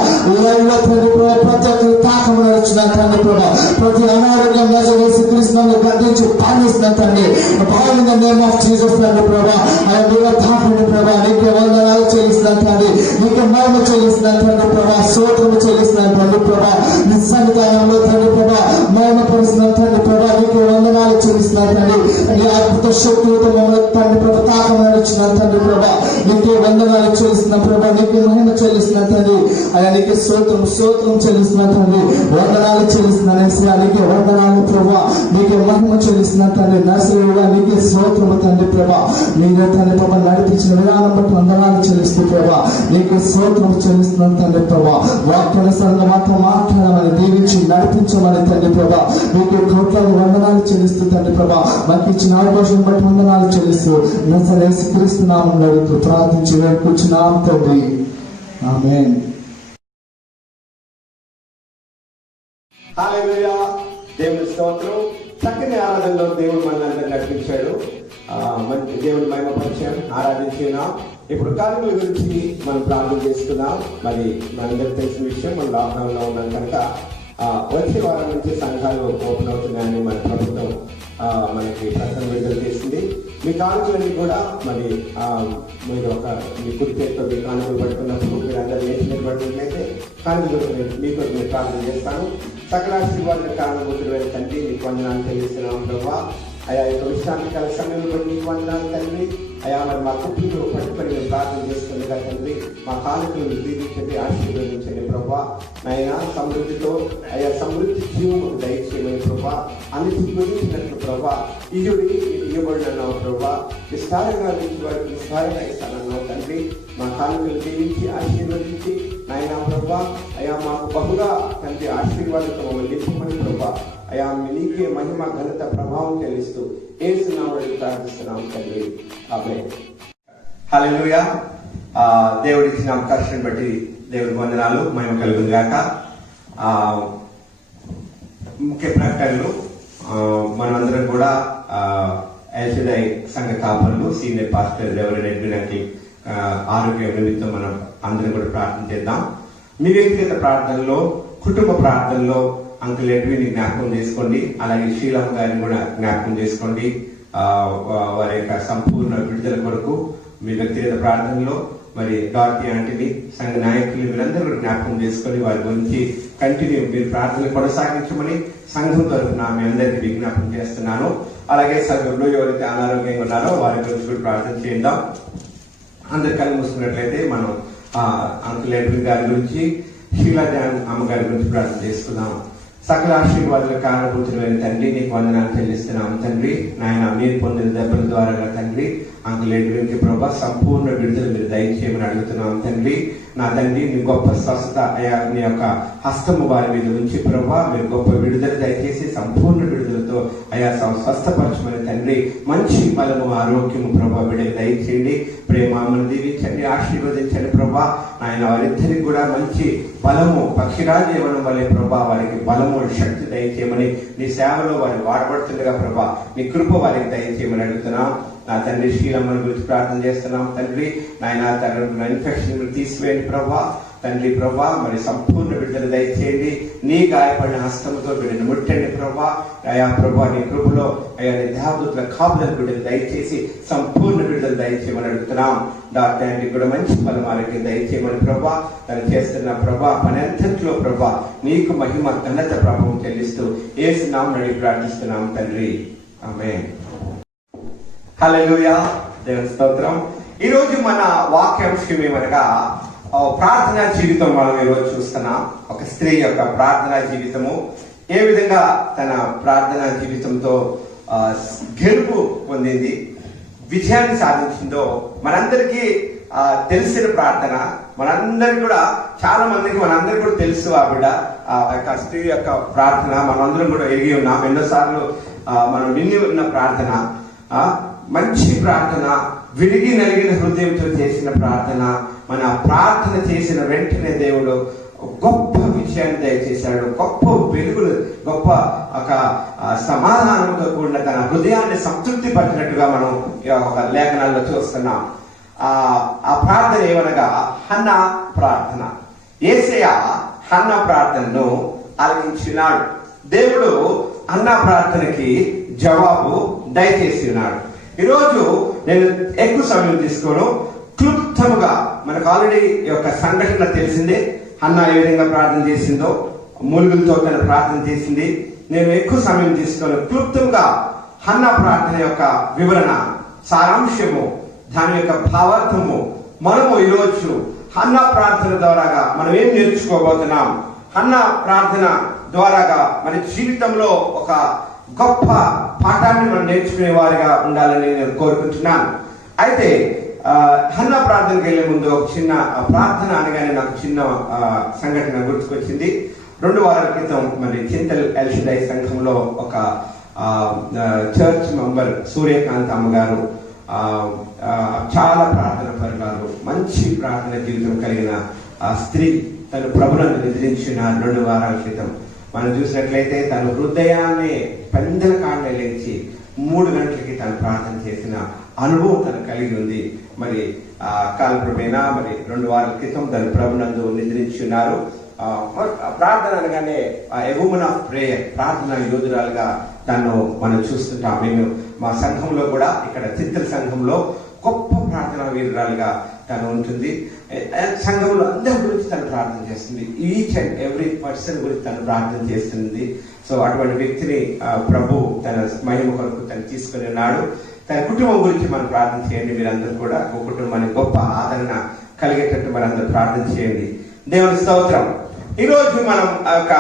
లైవ్ లో తండ్రి ప్రభా ప్రతి ఒక్కరు తాకము నడుచున్నా తండ్రి ప్రభా. ప్రతి అనారోగ్యం వేసి కృష్ణను గర్దించి పాలిస్తున్నా తండ్రి. In the name of Jesus తండ్రి ప్రభా. అయ్యా నీవే తాకండి ప్రభా. నీకే వందనాలు చెల్లిస్తున్నాను తండ్రి. నీకే మహిమ చెల్లిస్తున్నాను తండ్రి ప్రభా. స్తోత్రము చెల్లిస్తున్నాను తండ్రి ప్రభా. నీ సన్నిధానంలో తండ్రి ప్రభా మహిమ పరుస్తున్నాను తండ్రి ప్రభా. నీకే వందనాలు చెల్లిస్తున్నాను తండ్రి. నీ అద్భుత శక్తులతో మమ్మల్ని తండ్రి ప్రభా తాకము నడుచున్నాను తండ్రి ప్రభా. నీకే వందనాలు చెల్లిస్తున్నాను ప్రభా. నీకే మహిమ చెల్లిస్తున్నాను తండ్రి. అయ్యా నీకే స్తోత్రం స్తోత్రం చెల్లిస్తున్నాను తండ్రి. వందనాలు చెల్లిస్తున్నాను యేసయ్యా. నీకే వందనాలు ప్రభా. నీకే మహిమ చెల్లిస్తున్నాను తండ్రి. నజరేయుడా నీకే స్తోత్రము తండ్రి ప్రభా. నీకే తండ్రి ప్రభా నడిపించిన విధానం బట్టి వందనాలు చెల్లిస్తూ ప్రభా నీకే స్తోత్రం చెల్లిస్తున్నాను తండ్రి ప్రభా. వాక్యానుసారంగా మాతో మాట్లాడమని దీవించి నడిపించమని తండ్రి ప్రభా నీకే కోట్లాది వందనాలు చెల్లిస్తూ తండ్రి ప్రభా. మాకు ఇచ్చిన అవకాశం బట్టి వందనాలు చెల్లిస్తూ నజరేయుడు క్రీస్తు నామములో అడుగుతూ ప్రార్థించి వేడుకుంటున్నాం తండ్రి. ఆమేన్. హల్లెలూయా. దేవుని స్తోత్రం. చక్కని ఆరాధనలో దేవుడు మనల్ని నడిపించాడు. మంచి దేవుని మహిమ పరిచయం ఆరాధించున్నాం. ఇప్పుడు కార్మికుల గురించి మనం ప్రార్థన చేసుకున్నాం. మరి మనందరికి తెలిసిన విషయం మనం లాక్డౌన్ లో ఉన్నాం కనుక వచ్చే వారం నుంచి సంఘాలు ఓపెన్ అవుతున్నాయని మన ప్రభుత్వం మనకి ప్రకటన విడుదల చేసింది. మీ కానుకలన్నీ కూడా మరి మీరు మీ కుడి చేతితో మీ కానుకలు పట్టుకున్నప్పుడు మీరు అందరూ లేచి నిలబడినట్లయితే కానుకలు మీకు నేను ప్రార్థన చేస్తాను. సకల ఆశీర్వాద కారణభూతులైన తండ్రి మీకు వందనాలు చెల్లిస్తున్నాం ప్రభా. అయా యొక్క విశ్రాంతికాల సమయంలో మీకు వందనాలు తండ్రి. అయా మరి మా కుటుంబంలో పట్టుకొని మేము ప్రార్థన చేస్తుండగా తండ్రి మా కానుకలను దీవించండి, ఆశీర్వదించండి ప్రభా. నాయన సమృద్ధితో అయా సమృద్ధి జీవము దయచేయమని ప్రభా. అన్నిటి గురించినట్లు ప్రభా ఇవ్వబడినన్నావు ప్రభా. విస్తారంగా నుంచి వారికి విస్తారంగా ఇస్తానన్నావు తండ్రి. మా కానుకలు దీవించి ఆశీర్వదించి నాయన ప్రభా అయా మాకు బహుగా తండ్రి ఆశీర్వాదంతో మమ్మల్ని నింపమని ప్రభా. అయా నీకే మహిమ ఘనత ప్రభావం చెల్లిస్తూ ఏసునామములో ప్రార్థిస్తున్నాం తండ్రి. ఆమేన్. హల్లెలూయా. దేవుడి ఇచ్చిన అవకాశాన్ని బట్టి దేవుడి వందనాలు, మహిమ కలుగును గాక. ముఖ్య ప్రకటనలు మనమందరం కూడా ఎల్షడాయ్ సంఘ కాపర్లు senior pastor reverend Edwin uncle ఆరోగ్య నిమిత్తం మనం అందరం కూడా ప్రార్థన చేద్దాం. మీ వ్యక్తిగత ప్రార్థనలో, కుటుంబ ప్రార్థనలో అంకుల్ ఎడ్విన్ జ్ఞాపకం చేసుకోండి. అలాగే శ్రీరామ్ గారిని కూడా జ్ఞాపకం చేసుకోండి. వారి యొక్క సంపూర్ణ విడుదల కొరకు మీ వ్యక్తిగత ప్రార్థనలో మరి డార్టీ ఆంటీని, సంఘ నాయకులు వీరందరూ కూడా జ్ఞాపకం చేసుకొని వారి గురించి కంటిన్యూ మీరు ప్రార్థన కొనసాగించమని సంఘం తరఫున మీ అందరికీ విజ్ఞాపం చేస్తున్నాను. అలాగే సంఘంలో ఎవరైతే అనారోగ్యంగా ఉన్నారో వారి గురించి కూడా ప్రార్థన చేద్దాం. అందరు కళ్ళు మూసుకున్నట్లయితే మనం అంకుల్ ఎడ్విన్ గారి గురించి, షీలా జాన్ అమ్మగారి గురించి ప్రార్థన చేసుకుందాం. సకల ఆశీర్వాదాల కారణభూతులైన తండ్రి నీకు వందనాలు చెల్లిస్తున్నాం తండ్రి. నాయన మీరు పొందిన దెబ్బల ద్వారా తండ్రి అంకుల్ ఎడ్విన్కి ప్రభా సంపూర్ణ విడుదల మీరు దయచేయమని అడుగుతున్నాం తండ్రి. నా తండ్రి నీ గొప్ప స్వస్థత అయా నీ యొక్క హస్తము వారి మీద ఉంచి ప్రభా మీరు గొప్ప విడుదల దయచేసి సంపూర్ణ విడుదలతో అయా స్వస్థపరచమని తండ్రి. మంచి బలము ఆరోగ్యము ప్రభా బిడ్డలు దయచేయండి. ప్రేమను దీవించండి, ఆశీర్వదించండి ప్రభా. నాయన వారిద్దరికి కూడా మంచి బలము పక్షిరాజు ఇవ్వడం వల్లే ప్రభా వారికి బలము శక్తి దయచేయమని నీ సేవలో వారిని వాడబడుతుండగా ప్రభా నీ కృప వారికి దయచేయమని అడుగుతున్నాం. నా తండ్రి శ్రీరమ్మని గురించి ప్రార్థన చేస్తున్నాం తండ్రి. నాయన తన ఇన్ఫెక్షన్ తీసివేయండి ప్రభా. తండ్రి ప్రభా మరి సంపూర్ణ విడుదల దయచేయండి. నీ గాయపడిన హస్తముతో బిడ్డను ముట్టండి ప్రభా. అయా ప్రభా నీ కృపలో అయా నీ దేవదూతల కాపుదల బిడ్డలు దయచేసి సంపూర్ణ విడుదల దయచేయమని అడుగుతున్నాం. డాక్టర్ కూడా మంచి బలం ఆరోగ్యం దయచేయమని ప్రభా. తను చేస్తున్న ప్రభా పని అంతట్లో ప్రభా నీకు మహిమ ఘనత ప్రభావం చెల్లిస్తూ యేసు నామమున అడిగి ప్రార్థిస్తున్నాం తండ్రి. ఆమేన్. హల్లెలూయా. దేవుని స్తోత్రం. ఈరోజు మన వాక్యాంశం ఏమనగా ప్రార్థనా జీవితం మనం ఈరోజు చూస్తున్నాం. ఒక స్త్రీ యొక్క ప్రార్థనా జీవితము ఏ విధంగా తన ప్రార్థనా జీవితంతో గెలుపు పొందింది, విజయాన్ని సాధించిందో మనందరికీ తెలిసిన ప్రార్థన. మనందరికి కూడా చాలా మందికి మనందరికి కూడా తెలుసు ఆ బిడ్డ ఆ యొక్క స్త్రీ యొక్క ప్రార్థన మనందరం కూడా ఎరిగి ఉన్నాం. ఎన్నోసార్లు మనం విని ఉన్న ప్రార్థన, మంచి ప్రార్థన, విరిగి నలిగిన హృదయంతో చేసిన ప్రార్థన. మన ప్రార్థన చేసిన వెంటనే దేవుడు గొప్ప విజయాన్ని దయచేశాడు, గొప్ప వెలుగులు, గొప్ప ఒక సమాధానంతో కూడిన తన హృదయాన్ని సంతృప్తి పరిచినట్టుగా మనం ఒక లేఖనాల్లో చూస్తున్నాం. ఆ ప్రార్థన ఏమనగా హన్నా ప్రార్థన. యేసయ్య హన్నా ప్రార్థనను ఆలకించినాడు. దేవుడు హన్నా ప్రార్థనకి జవాబు దయచేసి ఉన్నాడు. ఈరోజు నేను ఎక్కువ సమయం తీసుకోను, క్లుప్తముగా మనకు ఆల్రెడీ ఈ యొక్క సంఘటన తెలిసిందే. హన్నా ఏ విధంగా ప్రార్థన చేసిందో, మూలుగులతో తన ప్రార్థన చేసింది. నేను ఎక్కువ సమయం తీసుకోను, క్లుప్తంగా హన్నా ప్రార్థన యొక్క వివరణ, సారాంశము, దాని యొక్క భావార్థము మనము ఈరోజు హన్నా ప్రార్థన ద్వారాగా మనం ఏం నేర్చుకోబోతున్నాం, హన్నా ప్రార్థన ద్వారాగా మన జీవితంలో ఒక గొప్ప పాఠాన్ని మనం నేర్చుకునే వారిగా ఉండాలని నేను కోరుకుంటున్నాను. అయితే హన్నా ప్రార్థనకి వెళ్లే ముందు ఒక చిన్న ప్రార్థన అనగానే నాకు చిన్న సంఘటన గుర్తుకొచ్చింది. 2 వారాల క్రితం మరి చింతల్ ఎల్షడాయ్ సంఘంలో ఒక చర్చ్ మెంబర్ సూర్యకాంత్ అమ్మగారు చాలా ప్రార్థన పరురాలు, మంచి ప్రార్థన జీవితం కలిగిన స్త్రీ తను ప్రభువును నిద్రించిన 2 వారాల క్రితం మనం చూసినట్లయితే తన హృదయాన్ని పెందల కాడనే లేచి 3 గంటలకి తను ప్రార్థన చేసిన అనుభవం తను కలిగి ఉంది. మరి కాలక్రమేణా మరి 2 వారాల క్రితం తను ప్రభునందు నిద్రించున్నారు. ప్రార్థన అనగానే ఎ వుమన్ ఆఫ్ ప్రేయర్, ప్రార్థన యోధురాలుగా తను మనం చూస్తుంటాం. నేను మా సంఘంలో కూడా, ఇక్కడ చిత్ర సంఘంలో గొప్ప ప్రార్థన వీరురాలుగా తను ఉంటుంది. సంఘంలో అందరి గురించి తను ప్రార్థన చేస్తుంది. ఈచ్ అండ్ ఎవ్రీ పర్సన్ గురించి తను ప్రార్థన చేస్తుంది. సో అటువంటి వ్యక్తిని ప్రభు తన మహిమ కొరకు తను తీసుకుని ఉన్నాడు. తన కుటుంబం గురించి మనం ప్రార్థన చేయండి. మీరందరూ కూడా ఒక కుటుంబానికి గొప్ప ఆదరణ కలిగేటట్టు మనందరూ ప్రార్థన చేయండి. దేవుని స్తోత్రం. ఈరోజు మనం ఒక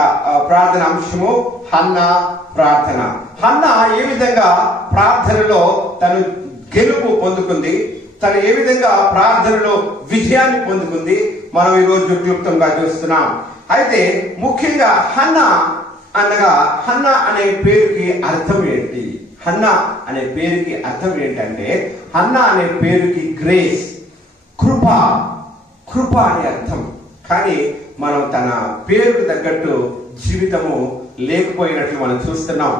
ప్రార్థన అంశము హన్నా ప్రార్థన. హన్నా ఏ విధంగా ప్రార్థనలో తను గెలుపు పొందుకుంది, తను ఏ విధంగా ప్రార్థనలో విజయాన్ని పొందుకుంది, మనం ఈరోజు క్లుప్తంగా చూస్తున్నాం. అయితే ముఖ్యంగా హన్నా అనగా, హన్నా అనే పేరుకి అర్థం ఏంటి? హన్నా అనే పేరుకి అర్థం ఏంటంటే, హన్నా అనే పేరుకి గ్రేస్, కృప, కృప అనే అర్థం. కానీ మనం తన పేరుకు తగ్గట్టు జీవితము లేకపోయినట్లు మనం చూస్తున్నాం.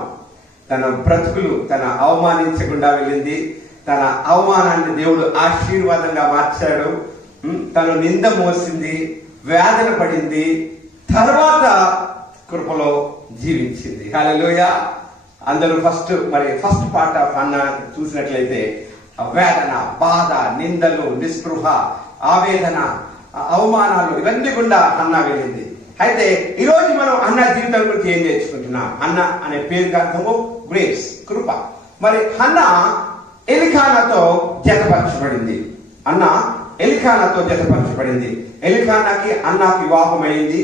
తన బ్రతుకులు తన అవమానించకుండా వెళ్ళింది. తన అవమానాన్ని దేవుడు ఆశీర్వాదంగా మార్చాడు. తను నింద మోసింది, వేదన పడింది, తర్వాత కృపలో జీవించింది. హల్లెలూయా. అందరూ ఫస్ట్ పార్ట్ ఆఫ్ హన్నా చూసినట్లయితే వేదన, బాధ, నిందలు, నిస్పృహ, ఆవేదన, అవమానాలు ఇవన్నీ గుండా హన్నా వెళ్ళింది. అయితే ఈరోజు మనం హన్నా జీవితం గురించి ఏం నేర్చుకుంటున్నాం? హన్నా అనే పేరుకి అర్థము గ్రేస్, కృప. మరి హన్నా ఎలికానాతో జతపరచబడింది. హన్నా ఎలికానాతో జతపరచబడింది. ఎలికానాకి హన్నాకి వివాహం అయింది.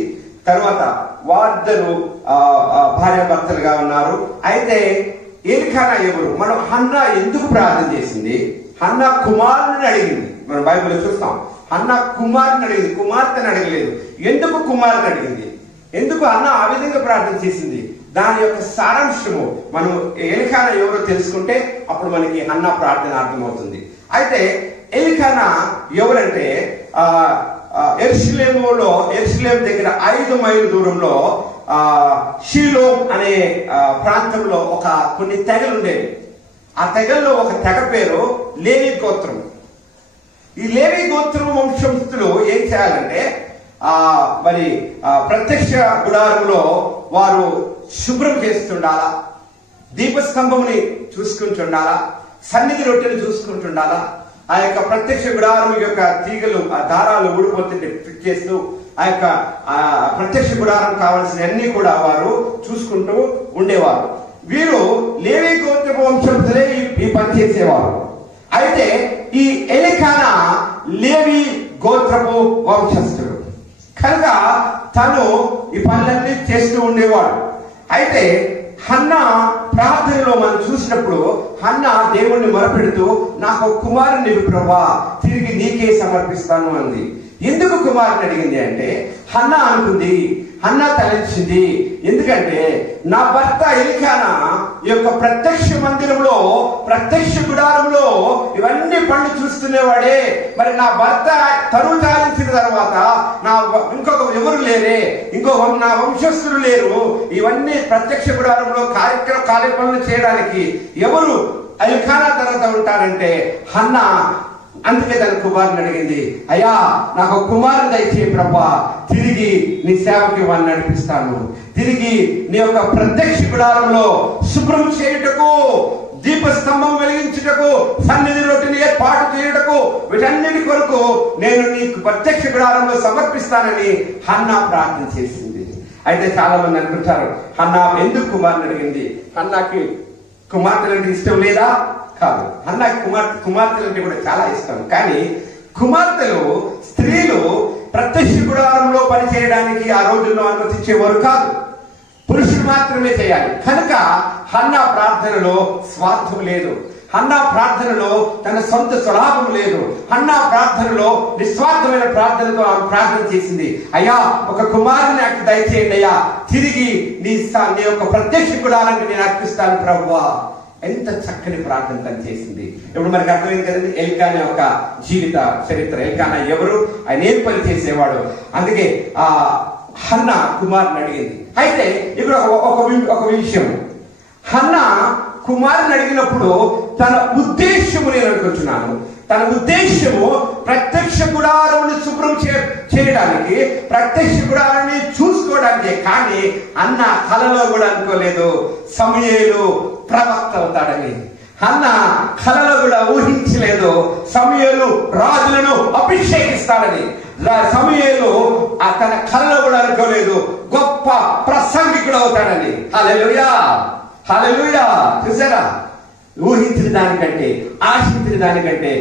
తర్వాత వారిద్దరు భార్యాభర్తలుగా ఉన్నారు. అయితే ఎలికానా ఎవరు? మనం హన్నా ఎందుకు ప్రార్థన చేసింది? హన్నా కుమారుని అడిగింది. మనం బైబిల్లో చూస్తాం. హన్నా కుమారుని అడిగింది, కుమార్తెని అడగలేదు. ఎందుకు కుమారుని అడిగింది? ఎందుకు హన్నా ఆ విధంగా ప్రార్థన చేసింది? దాని యొక్క సారాంశము మనం ఎలికానా ఎవరో తెలుసుకుంటే అప్పుడు మనకి హన్నా ప్రార్థన అర్థమవుతుంది. అయితే ఎలికానా ఎవరంటే, ఎరుషలేం దగ్గర 5 మైళ్ళ దూరంలో షీలో అనే ప్రాంతంలో కొన్ని తెగలు ఉండేవి. ఆ తెగల్లో ఒక తెగ పేరు లేవి గోత్రం. ఈ లేవి గోత్రం వంశస్థులు ఏం చేయాలంటే, ప్రత్యక్ష గుడారంలో వారు శుభ్రం చేస్తుండాలా, దీపస్తంభముని చూసుకుంటుండాలా, సన్నిధి రొట్టెలు చూసుకుంటుండాలా, ఆ యొక్క ప్రత్యక్ష గుడారం యొక్క తీగలు, ఆ దారాలు ఊడిపోతుంటే ఫిట్ చేస్తూ ఆ యొక్క ప్రత్యక్ష గుడారం కావాల్సిన అన్ని కూడా వారు చూసుకుంటూ ఉండేవారు. వీరు లేవి గోత్రపు వంశస్థులే ఈ పని చేసేవారు. అయితే ఈ ఎలికానా లేవి గోత్రపు వంశస్థుడు కనుక తను ఈ పనులన్నీ చేస్తూ ఉండేవాడు. అయితే హన్నా ప్రార్థనలో మనం చూసినప్పుడు హన్నా దేవుణ్ణి మొరపెడుతూ, నాకు కుమారుని ప్రభువా తిరిగి నీకే సమర్పిస్తాను అంది. ఎందుకు కుమారుని అడిగింది అంటే, హన్నా అనుకుంది, హన్నా తలంచింది, ఎందుకంటే నా భర్త ఎలికానా యొక్క ప్రత్యక్ష మందిరంలో, ప్రత్యక్ష గుడారంలో ఇవన్నీ పనులు చూస్తునేవాడే. మరి నా భర్త తరువు చాలించిన తర్వాత ఇంకొక ఎవరు లేరే, నా వంశస్థులు లేరు. ఇవన్నీ ప్రత్యక్ష గుడారంలో కార్య పనులు చేయడానికి ఎవరు ఎలికానా తర్వాత ఉంటారంటే హన్నా. అందుకే తన కుమారుని అడిగింది, అయ్యా నాకు కుమారుని దయచేయి ప్రభా, తిరిగి నీ సేవకి వాడిని నడిపిస్తాను, తిరిగి నీ యొక్క ప్రత్యక్ష గుడారంలో శుభ్రం చేయుటకు, దీపస్తంభం వెలిగించుటకు, సన్నిధి రొట్టెని ఏర్పాటు చేయుటకు, వీటన్నిటి కొరకు నేను నీకు ప్రత్యక్ష గుడారంలో సమర్పిస్తానని హన్నా ప్రార్థన చేసింది. అయితే చాలా మంది అనుకుంటారు, హన్నా ఎందుకు కుమారుని అడిగింది? హన్నాకి కుమార్తెలంటే ఇష్టం లేదా? కాదు. హన్నాకి కుమార్తెలంటే కూడా చాలా ఇష్టం. కానీ కుమార్తెలు, స్త్రీలు ప్రత్యక్ష గుడారంలో పనిచేయడానికి ఆ రోజుల్లో అనుమతించేవారు కాదు. పురుషుడు మాత్రమే చేయాలి. కనుక హన్నా ప్రార్థనలో స్వార్థం లేదు. హన్నా ప్రార్థనలో తన సొంత స్వలాభం లేదు. హన్నా ప్రార్థనలో నిస్వార్థమైన ప్రార్థనతో ఆమె ప్రార్థన చేసింది, అయ్యా ఒక కుమారుని నాకు దయచేయండి అయ్యా, తిరిగి నీ యొక్క ప్రత్యక్ష గుడారానికి నేను అర్పిస్తాను ప్రభువా. ఎంత చక్కని ప్రార్థన తను చేసింది. ఇప్పుడు మనకు అర్థమైంది కదండి ఎల్కానా యొక్క జీవిత చరిత్ర. ఎల్కానా ఎవరు, ఆయన ఏం పని చేసేవాడు. అందుకే ఆ హన్నా కుమారుని అడిగింది. అయితే ఇప్పుడు ఒక విషయం, హన్నా కుమారుని అడిగినప్పుడు తన ఉద్దేశము నేను అనుకుంటున్నాను, తన ఉద్దేశము ప్రత్యక్ష గుడారమును శుభ్రం చేయడానికి, ప్రత్యక్ష గుడారాన్ని చూసుకోవడానికి. కానీ అన్న కలలో కూడా అనుకోలేదు సమూయేలు ప్రవక్త అవుతాడని. అన్న కలలో కూడా ఊహించలేదు సమూయేలు రాజులను అభిషేకిస్తాడని. సమూయేలు తన కలలో కూడా అనుకోలేదు గొప్ప ప్రసంగికుడు అవుతాడని. హల్లెలూయా, హల్లెలూయా. చూసారా, ఊహించిన దానికంటే, ఆశించిన దానికంటే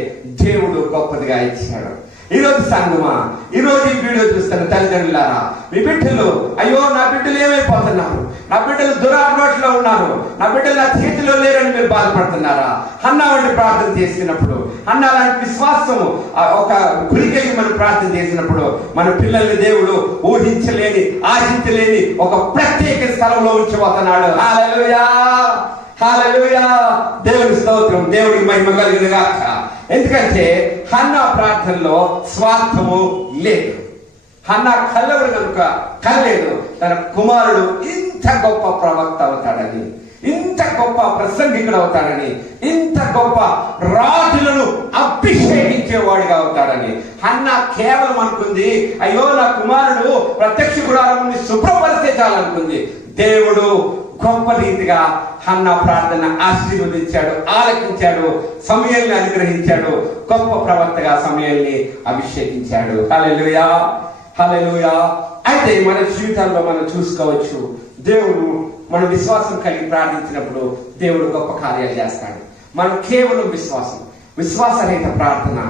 దేవుడు గొప్పదిగా ఇచ్చాడు. ఈరోజు సంగమా, ఈరోజు ఈ వీడియో చూస్తున్న తల్లిదండ్రులారా, మీ బిడ్డలు అయ్యో నా బిడ్డలు ఏమైపోతున్నారు, నా బిడ్డలు దురాలవాట్లో ఉన్నారు, నా బిడ్డలు నా చేతిలో లేరని మీరు బాధపడుతున్నారా? హన్నా వంటి ప్రార్థన చేసినప్పుడు, హన్నా లాంటి విశ్వాసం ఒక గురికెళ్ళి మనం ప్రార్థన చేసినప్పుడు మన పిల్లల్ని దేవుడు ఊహించలేని, ఆశించలేని ఒక ప్రత్యేక స్థలంలో ఉంచబోతున్నాడు. హల్లెలూయా, హల్లెలూయా. దేవుని స్తోత్రం, దేవుడికి మహిమ కలిగిన గాక. ఎందుకంటే హన్నా ప్రార్థనలో స్వార్థము లేదు. హన్నా కళ్ళవడు కనుక కలలేదు తన కుమారుడు ఇంత గొప్ప ప్రవక్త అవుతాడని, ఇంత గొప్ప ప్రసంగికుడు అవుతాడని, ఇంత గొప్ప రాజులను అభిషేకించేవాడిగా అవుతాడని. హన్నా కేవలం అనుకుంది అయ్యో నా కుమారుడు ప్రత్యక్ష గుడారాన్ని శుభ్రపరిస్తే చాలనుకుంది. దేవుడు గొప్ప రీతిగా హన్నా ప్రార్థన ఆశీర్వదించాడు, ఆలకించాడు, సమూయేలుని అనుగ్రహించాడు, గొప్ప ప్రవక్తగా సమూయేలుని అభిషేకించాడు. హల్లెలూయా, హల్లెలూయా. అయితే మన జీవితాల్లో మనం చూసుకోవచ్చు, దేవుడు మన విశ్వాసం కలిగి ప్రార్థించినప్పుడు దేవుడు గొప్ప కార్యాలు చేస్తాడు. మనం కేవలం విశ్వాసరహిత ప్రార్థన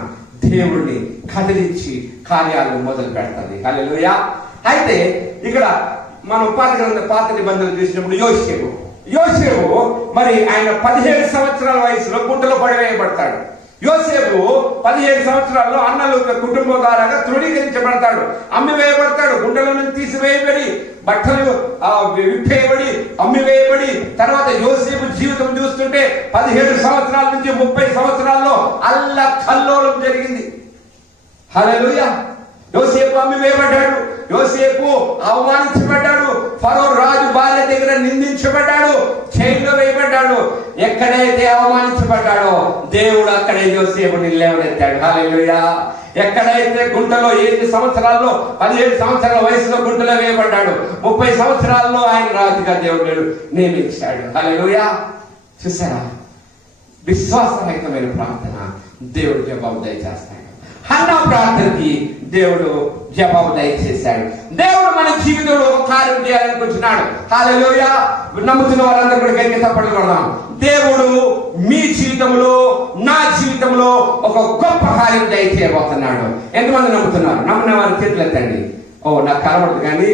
దేవుడిని కదిలించి కార్యాలను మొదలు పెడతాది. హల్లెలూయా. అయితే ఇక్కడ మనం పాత నిబంధనలు చూసినప్పుడు యోసేపు మరి ఆయన 17 సంవత్సరాల వయసులో గుంటలో పడివేయబడతాడు. యోసేపు 17 సంవత్సరాల్లో అన్నలు కుటుంబం ద్వారా తృణీకరించబడతాడు, అమ్మివేయబడతాడు, గుండెల నుంచి తీసివేయబడి, బట్టలు విప్పేయబడి, అమ్మివేయబడి. తర్వాత యోసేపు జీవితం చూస్తుంటే 17 సంవత్సరాల నుంచి 30 సంవత్సరాల్లో అల్లకల్లోలం జరిగింది. హల్లెలూయా. యోసేపు అమ్మివేయబడ్డాడు, యోసేపు అవమానించబడ్డాడు, ఫరో రాజు భార్య దగ్గర నిందించబడ్డాడు, జైల్లో వేయబడ్డాడు. ఎక్కడైతే అవమానించబడ్డాడో దేవుడు అక్కడే యోసేపుని లేవనెత్తాడు. హల్లెలూయా. ఎక్కడైతే గుంటలో 7 సంవత్సరాల్లో 17 సంవత్సరాల వయసులో గుంటలో వేయబడ్డాడు, 30 సంవత్సరాల్లో ఆయన రాజుగా దేవుడు నియమించాడు. హల్లెలూయా. చూసారా, విశ్వాసరహితమైన ప్రార్థన దేవుడు జవాబు దయచేస్తాడు. హన్నా ప్రార్థనకి దేవుడు జవాబు దయచేశాడు. దేవుడు మన జీవితంలో ఒక కార్యం చేయాలనుకుంటున్నాడు. హల్లెలూయా. నమ్ముతున్న వారందరూ కూడా గట్టిగా చప్పట్లు కొడదాం. దేవుడు మీ జీవితంలో, నా జీవితంలో ఒక గొప్ప కార్యం దయచేయబోతున్నాడు. ఎంతమంది నమ్ముతున్నారు? నమ్మిన వారు చేతులు ఎత్తండి. నాకు కనబడదు, కానీ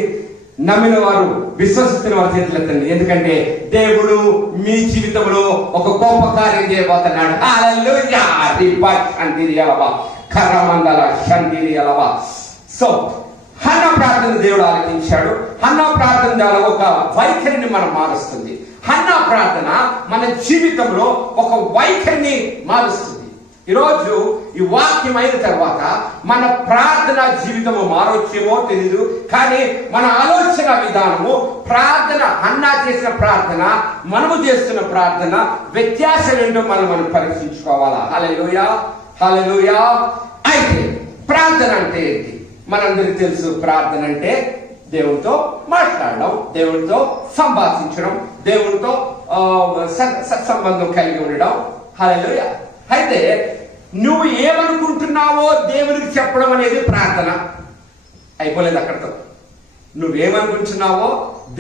నమ్మిన వారు, విశ్వసిస్తున్న వారు చేతులు ఎత్తండి. ఎందుకంటే దేవుడు మీ జీవితంలో ఒక గొప్ప కార్యం చేయబోతున్నాడు. హల్లెలూయా. కర్రమందల శాంతిని అలవా. సో హన్నా ప్రార్థన దేవుడు ఆలకించాడు. హన్నా ప్రార్థన ద్వారా ఒక వైఖరిని మనం మారుస్తుంది. హన్నా ప్రార్థన మన జీవితంలో ఒక వైఖరిని మారుస్తుంది. ఈరోజు ఈ వాక్యం అయిన తర్వాత మన ప్రార్థన జీవితము మారొచ్చేమో తెలీదు, కానీ మన ఆలోచన విధానము, ప్రార్థన, హన్నా చేసిన ప్రార్థన, మనము చేస్తున్న ప్రార్థన వ్యత్యాసం ఏంటో మనం పరీక్షించుకోవాలా. హల్లెలూయా, హల్లెలూయా. అయితే ప్రార్థన అంటే ఏంటి? మనందరికి తెలుసు, ప్రార్థన అంటే దేవునితో మాట్లాడడం, దేవునితో సంభాషించడం, దేవునితో సత్సంబంధం కలిగి ఉండడం. హల్లెలూయా. అయితే నువ్వు ఏమనుకుంటున్నావో దేవునికి చెప్పడం అనేది ప్రార్థన. అయిపోలేదు అక్కడితో. నువ్వేమనుకుంటున్నావో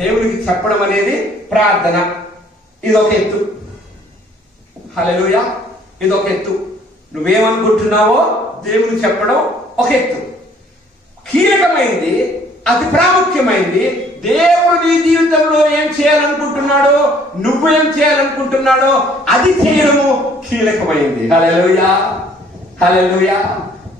దేవునికి చెప్పడం అనేది ప్రార్థన. ఇదొక ఎత్తు. హల్లెలూయా. ఇదొక ఎత్తు. నువ్వేమనుకుంటున్నావో దేవునికి చెప్పడం ఒక ఎత్తు. కీలకమైంది, అతి ప్రాముఖ్యమైంది, దేవుడు నీ జీవితంలో ఏం చేయాలనుకుంటున్నాడో, నువ్వు ఏం చేయాలనుకుంటున్నాడో అది చేయడము కీలకమైంది. హల్లెలూయా, హల్లెలూయా.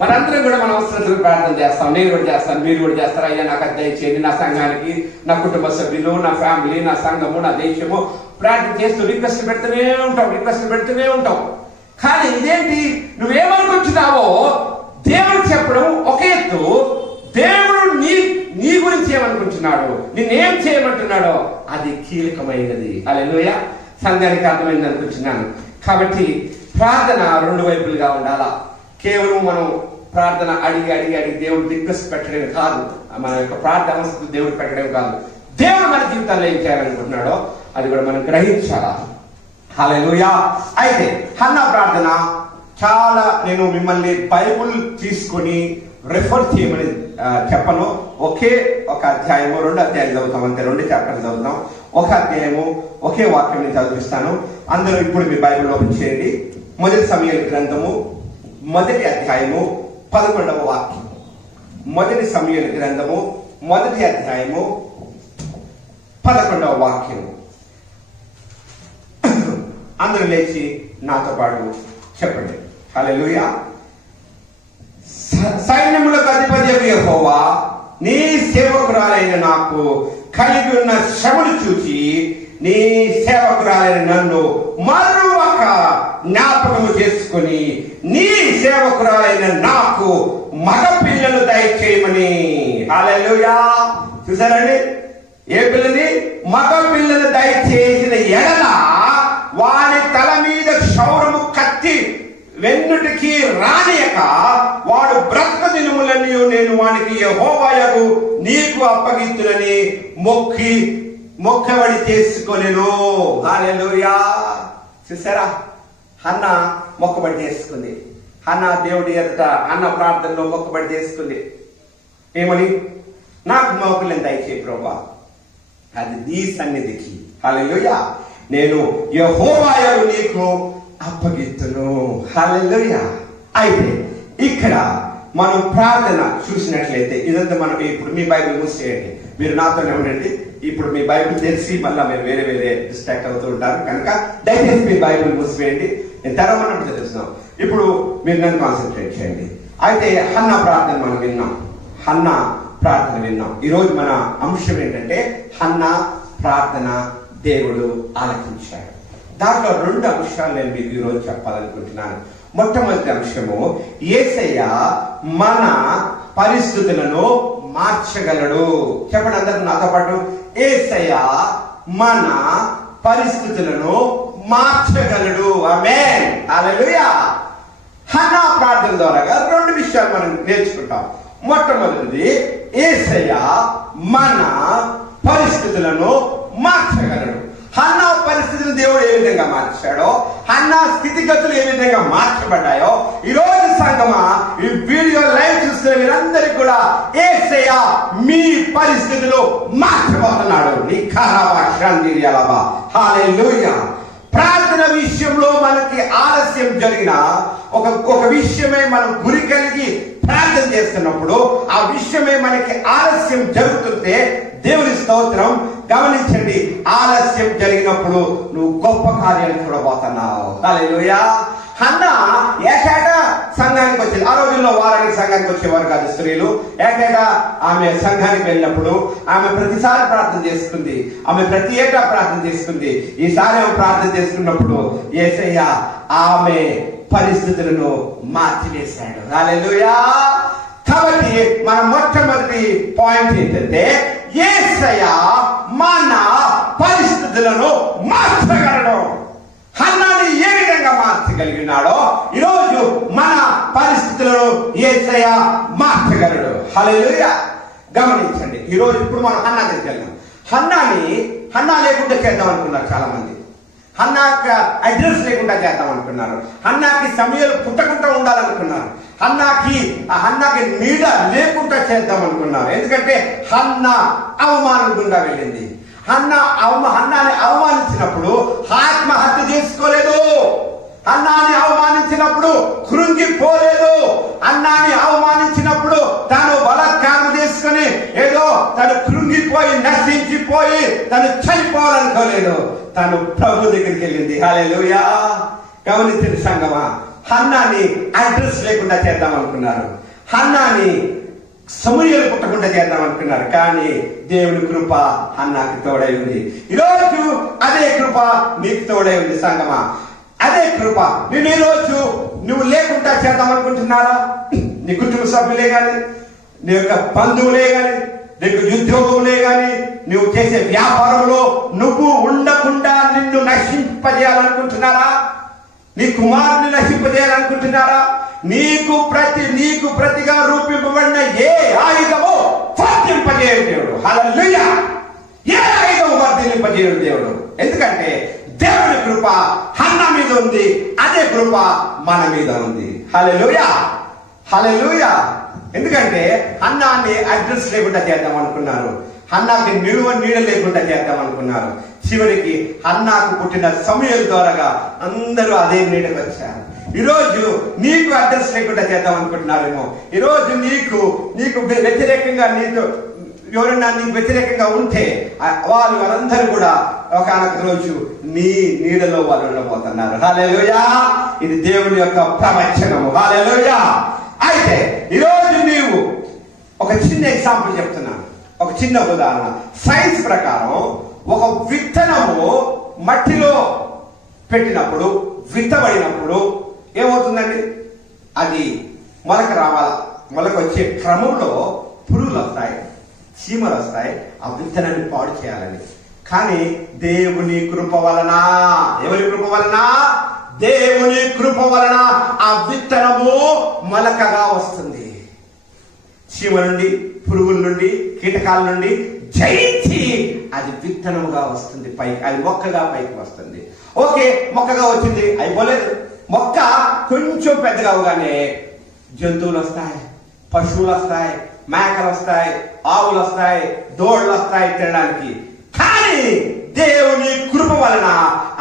మనందరం కూడా మన అవసరతలు ప్రార్థన చేస్తాం. నేను కూడా చేస్తాను, మీరు కూడా చేస్తారు. అయ్యా నాకు అది దయచేయండి, నా సంఘానికి, నా కుటుంబ సభ్యులు, నా ఫ్యామిలీ, నా సంఘము, నా దేశము, ప్రార్థన చేస్తూ రిక్వెస్ట్ పెడుతూనే ఉంటాం. కానీ ఇదేంటి, నువ్వేమనుకుంటున్నావో దేవుడు చెప్పడం ఒక ఎత్తు, దేవుడు నీ గురించి ఏమనుకుంటున్నాడు, నిన్నేం చేయమంటున్నాడో అది కీలకమైనది. హల్లెలూయా. సంఘానికి అర్థమైంది అనుకుంటున్నాను. కాబట్టి ప్రార్థన రెండు వైపులుగా ఉండాలా. కేవలం మనం ప్రార్థన అడిగి దేవుడు రిక్వెస్ట్ పెట్టడం కాదు, మన యొక్క ప్రార్థన అవసరం దేవుడు పెట్టడం కాదు. దేవుడు మన జీవితాల్లో ఏం చేయాలనుకుంటున్నాడో అది కూడా మనం గ్రహించాలా. హల్లెలూయా. అయితే హన్నా ప్రార్థన చాలా, నేను మిమ్మల్ని బైబుల్ తీసుకొని రెఫర్ చేయమని చెప్పను. ఒకే ఒక అధ్యాయము, 2 అధ్యాయాలు చదువుతాం అంతే, 2 చాప్టర్లు చదువుతాం. ఒక అధ్యాయము ఒకే వాక్యం నేను చదివిస్తాను. అందరూ ఇప్పుడు మీ బైబిల్ ఓపెన్ చేయండి. 1 సమూయేలు గ్రంథము 1వ అధ్యాయము 11వ వాక్యం. 1 సమూయేలు గ్రంథము 1వ అధ్యాయము 11వ వాక్యం. అందరూ లేచి నాతో పాటు చెప్పండి. హల్లెలూయా. సైన్యములకు అధిపతి యెహోవా, నీ సేవకురాలైన నాకు కలిగి ఉన్న శ్రమను చూచి నీ సేవకురాలైన నన్ను మరొక జ్ఞాపకము చేసుకొని నీ సేవకురాలైన నాకు మగ పిల్లలు దయచేయమని. హల్లెలూయా. చూసారండి, ఏ పిల్లని? మగ పిల్లలు దయచేసిన ఎడల వాని తల మీద క్షౌరము కత్తి వెన్నుటికి రానియక వాడు బ్రతుకు దినములన్నీ నేను వానికి యెహోవాయగు నీకు అప్పగిత్తునని మొక్కబడి చేసుకొనెను. హల్లెలూయా. చూసారా, హన్నా మొక్కబడి చేసుకుంది. హన్నా దేవుడి ఎదుట హన్నా ప్రార్థనలో మొక్కబడి చేసుకుంది. ఏమని? నాకు మగ పిల్లని దయచేయి ప్రభువా, అది నీ సన్నిధికి. హల్లెలూయా. నేను యెహోవాయగు నీకు అప్పగిత్తును. హల్లెలూయా. అయితే ఇక్కడ మనం ప్రార్థన చూసినట్లయితే ఇదంతా మనకి, ఇప్పుడు మీ బైబిల్ మూసేయండి, మీరు నాతోనే ఉండండి. ఇప్పుడు మీ బైబిల్ తెలిసి మళ్ళీ మీరు వేరే డిస్ట్రాక్ట్ అవుతూ ఉంటారు కనుక దయచేసి మీ బైబిల్ మూసివేయండి. నేను తెరవనప్పుడు తెలుస్తున్నాం. ఇప్పుడు మీరు నన్ను కాన్సన్ట్రేట్ చేయండి. అయితే హన్నా ప్రార్థన మనం విన్నాం. హన్నా ప్రార్థన విన్నాం. ఈరోజు మన అంశం ఏంటంటే హన్నా ప్రార్థన దేవుడు ఆలకించాడు. దాంట్లో 2 అంశాలు నేను మీకు ఈరోజు చెప్పాలనుకుంటున్నాను. మొట్టమొదటి అంశము, యేసయ్య మన పరిస్థితులను మార్చగలడు. చెప్పండి అందరూ నాతో పాటు, యేసయ్య మన పరిస్థితులను మార్చగలడు. ఆమేన్. హల్లెలూయా. హన్నా ప్రార్థన ద్వారా 2 విషయాలు మనం నేర్చుకుంటాం. మొట్టమొదటిది, యేసయ్య మన పరిస్థితులను మార్చగలడు. హన్నా పరిస్థితులను దేవుడు ఏ విధంగా మార్చాడో, హన్నా స్థితిగతులు ఏ విధంగా మార్చబడ్డాయో, ఈ రోజు సంగమా ఈ వీడియో లైవ్ చూస్తున్న మీరందరికీ కూడా యేసయ్య మీ పరిస్థితులు మార్చబోతున్నాడు. హల్లెలూయా. ప్రార్థన విషయంలో మనకి ఆలస్యం జరిగిన ఒక విషయమే మనం గురి కలిగి ప్రార్థన చేస్తున్నప్పుడు ఆ విషయమే మనకి ఆలస్యం జరుగుతుంటే దేవుని స్తోత్రం. గమనించండి, ఆలస్యం జరిగినప్పుడు నువ్వు గొప్ప కార్యాలు చూడబోతున్నావు. హల్లెలూయా. హన్నా ఏటేటా సంఘానికి వచ్చేది. ఆ రోజుల్లో వారానికి సంఘానికి వచ్చేవారు కాదు స్త్రీలు. ఏటేటా ఆమె సంఘానికి వెళ్ళినప్పుడు ఆమె ప్రతిసారి ప్రార్థన చేసుకుంది. ఆమె ప్రతి ఏటా ప్రార్థన చేసుకుంది. ఈసారి ఆమె ప్రార్థన చేసుకున్నప్పుడు యేసయ్య ఆమె పరిస్థితులను మార్చివేశాడు. హల్లెలూయా. కాబట్టి మన మొట్టమొదటి పాయింట్ ఏంటంటే యేసయ్య మన పరిస్థితులను మార్చగలడు. హన్నాని ఏ విధంగా మార్చగలిగినాడో ఈరోజు మన పరిస్థితులను యేసయ్య మార్చగలడు. హల్లెలూయా. గమనించండి, ఈరోజు ఇప్పుడు మనం హన్నా దగ్గరికి వెళ్దాం. హన్నా లేకుండా చేద్దాం అనుకున్నారు చాలా మంది. హన్నాకి అడ్రస్ లేకుండా చేద్దాం అనుకున్నారు. హన్నాకి సమయాలు పుట్టకుండా ఉండాలనుకున్నారు. హన్నాకి నీడ లేకుండా చేద్దాం అనుకున్నారు. ఎందుకంటే హన్నా అవమానం గుండా వెళ్ళింది. హన్నాని అవమానించినప్పుడు ఆత్మహత్య చేసుకోలేదు. హన్నాని అవమానించినప్పుడు కృంగిపోలేదు. హన్నాని అవమానించినప్పుడు తాను బలాత్కారం చేసుకుని ఏదో తను కృంగిపోయి నశించిపోయి తను చనిపోవాలనుకోలేదు. తను ప్రభు దగ్గరికి వెళ్ళింది. హల్లెలూయా. గమనించండి సంగమా, హన్నాని అడ్రస్ లేకుండా చేద్దాం అనుకున్నారు. హన్నాని సమూయేలు పుట్టకుండా చేద్దాం అనుకున్నారు. కానీ దేవుని కృప హన్నాకి తోడై ఉంది. ఈరోజు అదే కృప నీకు తోడై ఉంది సంగమా. అదే కృప నేను ఈరోజు నువ్వు లేకుండా చేద్దాం అనుకుంటున్నారా? నీ కుటుంబ సభ్యులే గాని, నీ యొక్క బంధువులే గాని, నీకు ఉద్యోగంలే గాని, నువ్వు చేసే వ్యాపారంలో నువ్వు ఉండకుండా నిన్ను నశింపజేయాలనుకుంటున్నారా? నీ కుమారుని నశింపజేయాలనుకుంటున్నారా? నీకు ప్రతిగా రూపింపబడిన ఏ ఆయుధము వర్ధింపజేయడు దేవుడు. హల్లెలూయా. ఏ ఆయుధము వర్ధింపజేయడు దేవుడు. ఎందుకంటే దేవుని కృప హన్నా మీద ఉంది, అదే కృప మన మీద ఉంది. హల్లెలూయా, హల్లెలూయా. ఎందుకంటే హన్నాన్ని అడ్రస్ లేకుండా చేద్దాం అనుకున్నారు, హన్నాకి నిలువ నీడ లేకుండా చేద్దాం అనుకున్నారు. చివరికి హన్నాకు పుట్టిన సమూయేలు ద్వారాగా అందరూ అదే నీడకు వచ్చారు. ఈరోజు నీకు అడ్రస్ లేకుండా చేద్దాం అనుకుంటున్నారేమో. ఈరోజు నీకు వ్యతిరేకంగా ఎవరన్నా నీకు వ్యతిరేకంగా ఉంటే వాళ్ళందరూ కూడా ఒకనొక రోజు నీ నీడలో వాళ్ళు ఉండబోతున్నారు. హల్లెలూయా. ఇది దేవుని యొక్క ప్రవచనము. హల్లెలూయా. అయితే ఈరోజు నీవు ఒక చిన్న ఎగ్జాంపుల్ చెప్తున్నాను, ఒక చిన్న ఉదాహరణ. సైన్స్ ప్రకారం ఒక విత్తనము మట్టిలో పెట్టినప్పుడు, విత్తబడినప్పుడు ఏమవుతుందండి? అది మొలక రావాలా. మొలక వచ్చే క్రమంలో పురుగులు వస్తాయి, చీమలు వస్తాయి, ఆ విత్తనాన్ని పాడు చేయాలని. కానీ దేవుని కృప వలన, ఎవరి కృప వలన? దేవుని కృప వలన ఆ విత్తనము మొలకగా వస్తుంది. చీమ నుండి, పురుగుల నుండి, కీటకాల నుండి జయించి అది విత్తనముగా వస్తుంది పైకి, అది మొక్కగా పైకి వస్తుంది. ఓకే, మొక్కగా వచ్చింది, అయిపోలేదు. మొక్క కొంచెం పెద్దగా అవగానే జంతువులు వస్తాయి, పశువులు వస్తాయి, మేకలు వస్తాయి, ఆవులు వస్తాయి, దోళ్ళు వస్తాయి తినడానికి. కానీ దేవుని కృప వలన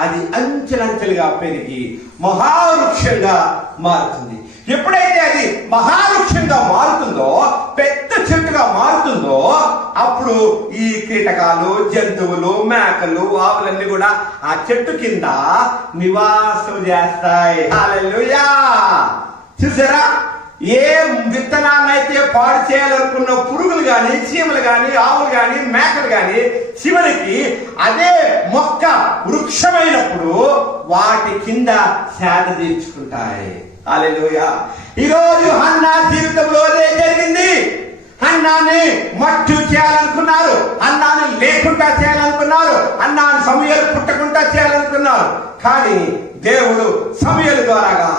అది అంచెలంచెలుగా పెరిగి మహావృక్షంగా మారుతుంది. ఎప్పుడైతే అది మహావృక్షంగా మారుతుందో, పెద్ద చెట్టుగా మారుతుందో, అప్పుడు ఈ కీటకాలు, జంతువులు, మేకలు, ఆవులన్నీ కూడా ఆ చెట్టు కింద నివాసం చేస్తాయి. హల్లెలూయా. చూసారా? ఏ విత్తనాన్నైతే పాడు చేయాలనుకున్న పురుగులు గాని, చీమలు గాని, ఆవులు గాని, మేకలు గాని చివరికి అదే మొక్క వృక్షమైనప్పుడు వాటి కింద సేద తీర్చుకుంటాయి. హల్లెలూయా. ఈరోజు హన్నా జీవితంలో అదే జరిగింది. హన్నాని మట్టు చేయాలనుకున్నారు, హన్నాని లేకుండా చేయాలనుకున్నారు, హన్నాని సమూయేలు పుట్టకుండా చేయాలనుకున్నారు. కానీ దేవుడు సమూయేలు ద్వారాగా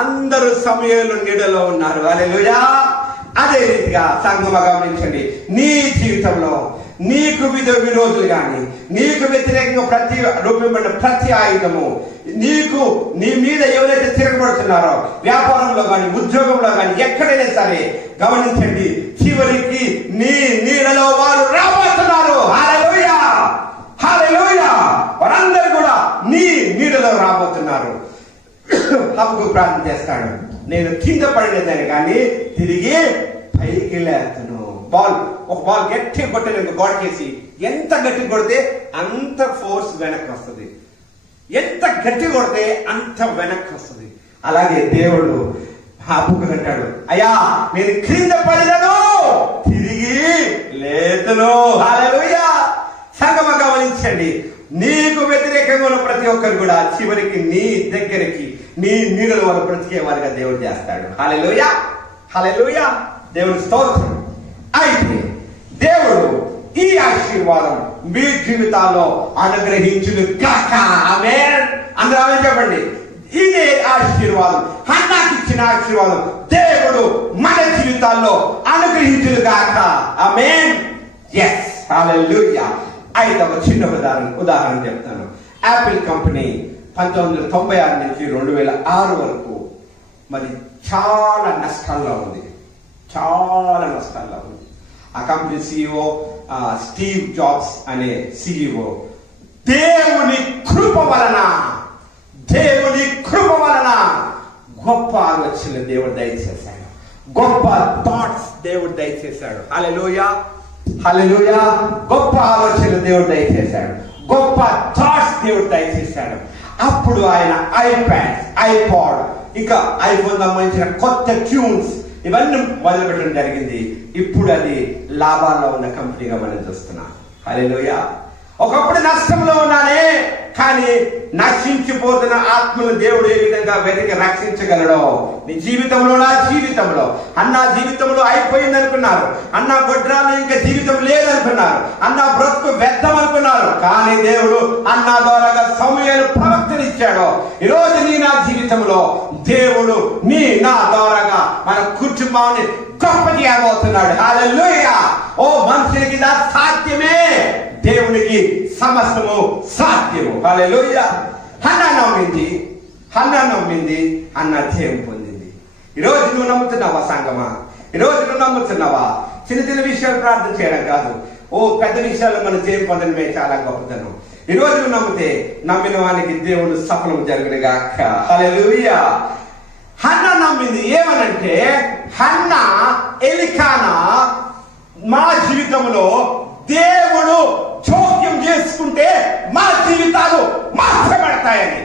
అందరూ సమూయేలు నీడలో ఉన్నారు. హల్లెలూయా. అదే రీతిగా సంఘముగా గమనించండి, నీ జీవితంలో నీకు విరోధులు గాని, నీకు వ్యతిరేకంగా రూపొందిన ప్రతి ఆయుధము, నీ మీద ఎవరైతే తిరగబడుతున్నారో వ్యాపారంలో కానీ, ఉద్యోగంలో కానీ, ఎక్కడైనా సరే గమనించండి, చివరికి నీ నీడలో వారు రాబోతున్నారు. హల్లెలూయా, హల్లెలూయా. వారందరూ కూడా నీ నీడలో రాబోతున్నారు. హబక్కూకు ప్రార్థన చేస్తాడు, నేను కింద పడినదని కానీ తిరిగి పైకి లేతను. ఒక బాల్ గట్టి కొట్టిన గోడకేసి ఎంత గట్టి కొడితే అంత ఫోర్స్ వెనక్కి వస్తుంది, ఎంత గట్టి కొడితే అంత వెనక్కి వస్తుంది. అలాగే దేవుడు హబక్కూకు అంటాడు, అయ్యా నేను క్రింద పడినను తిరిగి లేతను. హల్లెలూయా. సంగమ గమనించండి, నీకు వ్యతిరేకంగా ఉన్న ప్రతి ఒక్కరు కూడా చివరికి నీ దగ్గరికి, నీ నీడలో వాళ్ళు బ్రతికే వారిగా దేవుడు చేస్తాడు. హల్లెలూయా, హల్లెలూయా. దేవుని స్తోత్రం. అయితే దేవుడు ఈ ఆశీర్వాదం మీ జీవితాల్లో అనుగ్రహించును గాక. ఆమేన్. అందరూ ఆమేన్ చెప్పండి. ఇదే ఆశీర్వాదం, హన్నాకి ఇచ్చిన ఆశీర్వాదం దేవుడు మన జీవితాల్లో అనుగ్రహించును గాక. ఆమేన్. yes, హల్లెలూయా. అయితే ఒక చిన్న ఉదాహరణ చెప్తాను. యాపిల్ కంపెనీ 1996 నుంచి 2006 వరకు మరి చాలా నష్టాల్లో ఉంది, చాలా నష్టాల్లో ఉంది. ఆ కంపెనీ సిఇఓ స్టీవ్ జాబ్స్ అనే సిఇఓ దేవుని కృప వలన గొప్ప ఆలోచన దేవుడు దయచేశాడు, గొప్ప థాట్స్ దేవుడు దయచేశాడు. హల్లెలూయా, హల్లెలూయా. గొప్ప ఆలోచన దేవుడు దయచేశాడు, గొప్ప థాట్స్ దేవుడు దయచేశాడు. అప్పుడు ఆయన ఐపాడ్ ఇంకా ఐఫోన్ సంబంధించిన కొత్త ట్యూన్స్ ఇవన్నీ మొదలుపెట్టడం జరిగింది. ఇప్పుడు అది లాభాల్లో ఉన్న కంపెనీగా మనం చూస్తున్నాం. హల్లెలూయా. ఒకప్పుడు నష్టంలో ఉన్నానే, కానీ నశించిపోతున్న ఆత్మను దేవుడు ఏ విధంగా వెతికి రక్షించగలడో. నీ జీవితంలో, నా జీవితంలో, అన్న జీవితంలో అయిపోయింది అనుకున్నారు, అన్న గొడ్రాలు ఇంకా జీవితం లేదనుకున్నారు, అన్న బ్రతుకు వ్యర్థం అనుకున్నారు. కానీ దేవుడు అన్న ద్వారాగా సమూయేలు ప్రవక్తనిచ్చాడు. ఈరోజు నీ నా జీవితంలో దేవుడు నీ నా ద్వారాగా మన కుటుంబాన్ని గొప్ప చేయబోతున్నాడు. హల్లెలూయా. ఓ మనుషునికి ఇది సాధ్యమే, దేవునికి సమస్తము సాధ్యము. హల్లెలూయా. హన్నా నమ్మింది, అన్న జయం పొందింది. ఈరోజు నువ్వు నమ్ముతున్నావా సంగమా? ఈరోజు నువ్వు నమ్ముతున్నావా? చిన్న చిన్న విషయాలు ప్రార్థన చేయడం కాదు, ఓ పెద్ద విషయాలు మనం జయం పొందడమే చాలా గొప్పతనం. ఈరోజు నువ్వు నమ్మితే నమ్మిన వానికి దేవుడు సఫలం జరుగునుగాక. హల్లెలూయా. హన్నా నమ్మింది ఏమనంటే, హన్నా ఎలికానా మా జీవితంలో దేవుడు జోక్యం చేసుకుంటే మా జీవితాలు మార్చబడతాయని.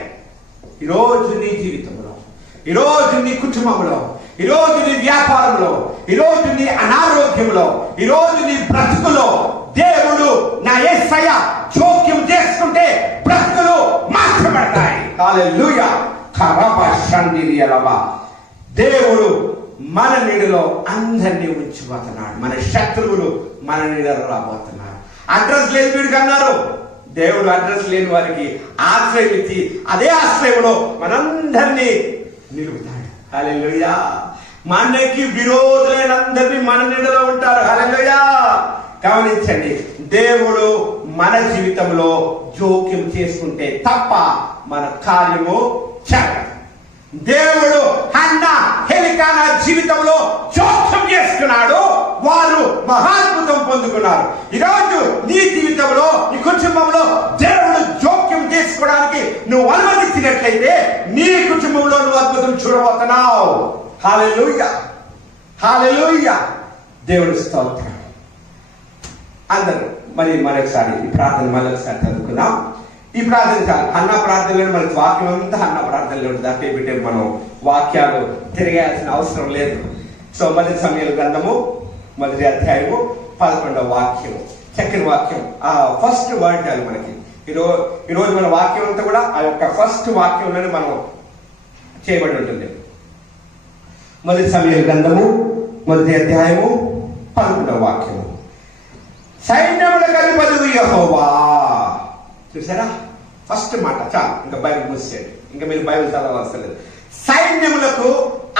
ఈరోజు నీ జీవితంలో, ఈరోజు నీ కుటుంబంలో, ఈరోజు నీ వ్యాపారంలో, ఈరోజు నీ అనారోగ్యంలో, ఈరోజు నీ బ్రతుకులో దేవుడు నా యేసయ్య జోక్యం చేసుకుంటే బ్రతుకులు మార్చబడతాయి. హల్లెలూయా. దేవుడు మన నీడలో అందరినీ ఉంచిపోతున్నాడు. మన శత్రువులు మన నీడలో రాబోతున్నారు. అడ్రస్ లేదు వీడికి అన్నారు. దేవుడు అడ్రస్ లేని వారికి ఆశ్రయం ఇచ్చి అదే ఆశ్రయంలో మనందరినీ నిలుపుతాడు. హల్లెలూయా. మనకి విరోధులైన అందరినీ మన నీడలో ఉంటారు. హల్లెలూయా. గమనించండి, దేవుడు మన జీవితంలో జోక్యం చేసుకుంటే తప్ప మన కార్యము జరగదు. దేవుడు హన్నా ఎలికానా జీవితంలో జోక్యం చేసుకున్నాడు, వారు మహాద్భుతం పొందుకున్నారు. ఈరోజు నీ జీవితంలో, నీ కుటుంబంలో దేవుడు జోక్యం చేసుకోవడానికి నువ్వు అనుమతించినట్లయితే నీ కుటుంబంలో నువ్వు అద్భుతం చూడబోతున్నావు. హల్లెలూయా. హల్లెలూయా. దేవుడి స్తోత్రం. అందరూ మరొకసారి ఈ ప్రార్థన మరొకసారి చదువుకుందాం. ఈ ప్రార్థన చాలు. అన్న ప్రార్థనలో మనకి వాక్యం అంతా అన్న ప్రార్థనలో దాంట్లో పెట్టే మనం వాక్యాలు తిరగాల్సిన అవసరం లేదు. సో మొదటి సమయాల గ్రంథము 1వ అధ్యాయము 11వ వాక్యము, చక్కని వాక్యం. ఆ ఫస్ట్ వర్డ్ చాలు మనకి. ఈరోజు మన వాక్యం అంతా కూడా ఆ యొక్క ఫస్ట్ వాక్యంలోనే మనం చేయబడి ఉంటుంది. మొదటి సమయాల గ్రంథము 1వ అధ్యాయము 11వ వాక్యము. సైన్యములకు అధిపతియగు యెహోవా. చూసారా, ఫస్ట్ మాట చాలు. ఇంకా బైబిల్ మూసేయండి, ఇంకా మీరు బైబిల్ చదవాల్సిన లేదు. సైన్యములకు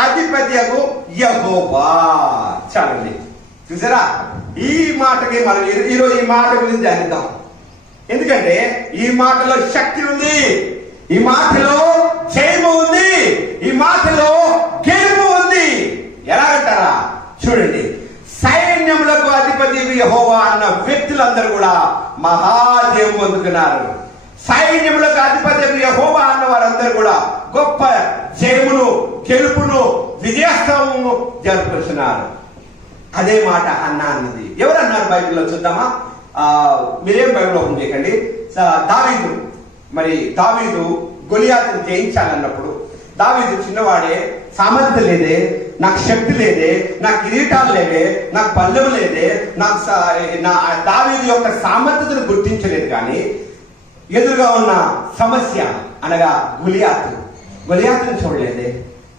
అధిపతియగు యెహోవా. చాలండి. చూసారా, ఈ మాటకి మనం ఈరోజు ఈ మాట గురించి ధ్యానిద్దాం. ఎందుకంటే ఈ మాటలో శక్తి ఉంది, ఈ మాటలో జయము ఉంది, ఈ మాటలో గెలుపు ఉంది. ఎలాగంటారా? చూడండి, సైన్యములకు అధిపతి యెహోవా అన్న వ్యక్తులందరూ కూడా మహాజయం పొందుతున్నారు. సైన్యములకు అధిపతి యెహోవా అన్న వారందరూ కూడా గొప్ప జయమును, గెలుపును, విజయోత్సవము జరుపుతున్నారు. అదే మాట హన్నా అన్నది. ఎవరన్నారు బైబిల్లో? చూద్దామా? మీరేం బైబిల్ ఓపెన్ చేయకండి. దావీదు, మరి దావీదు గొలియాతును జయించాలన్నప్పుడు దావీదు చిన్నవాడే, సామర్థ్యం లేదే, నాకు శక్తి లేదే, నాకు కిరీటాలు లేవే, నాకు పల్లెము లేదే, నాకు దావీదు యొక్క సామర్థ్యతను గుర్తించలేదు. కానీ ఎదురుగా ఉన్న సమస్య అనగా గొలియాతును చూడలేదే.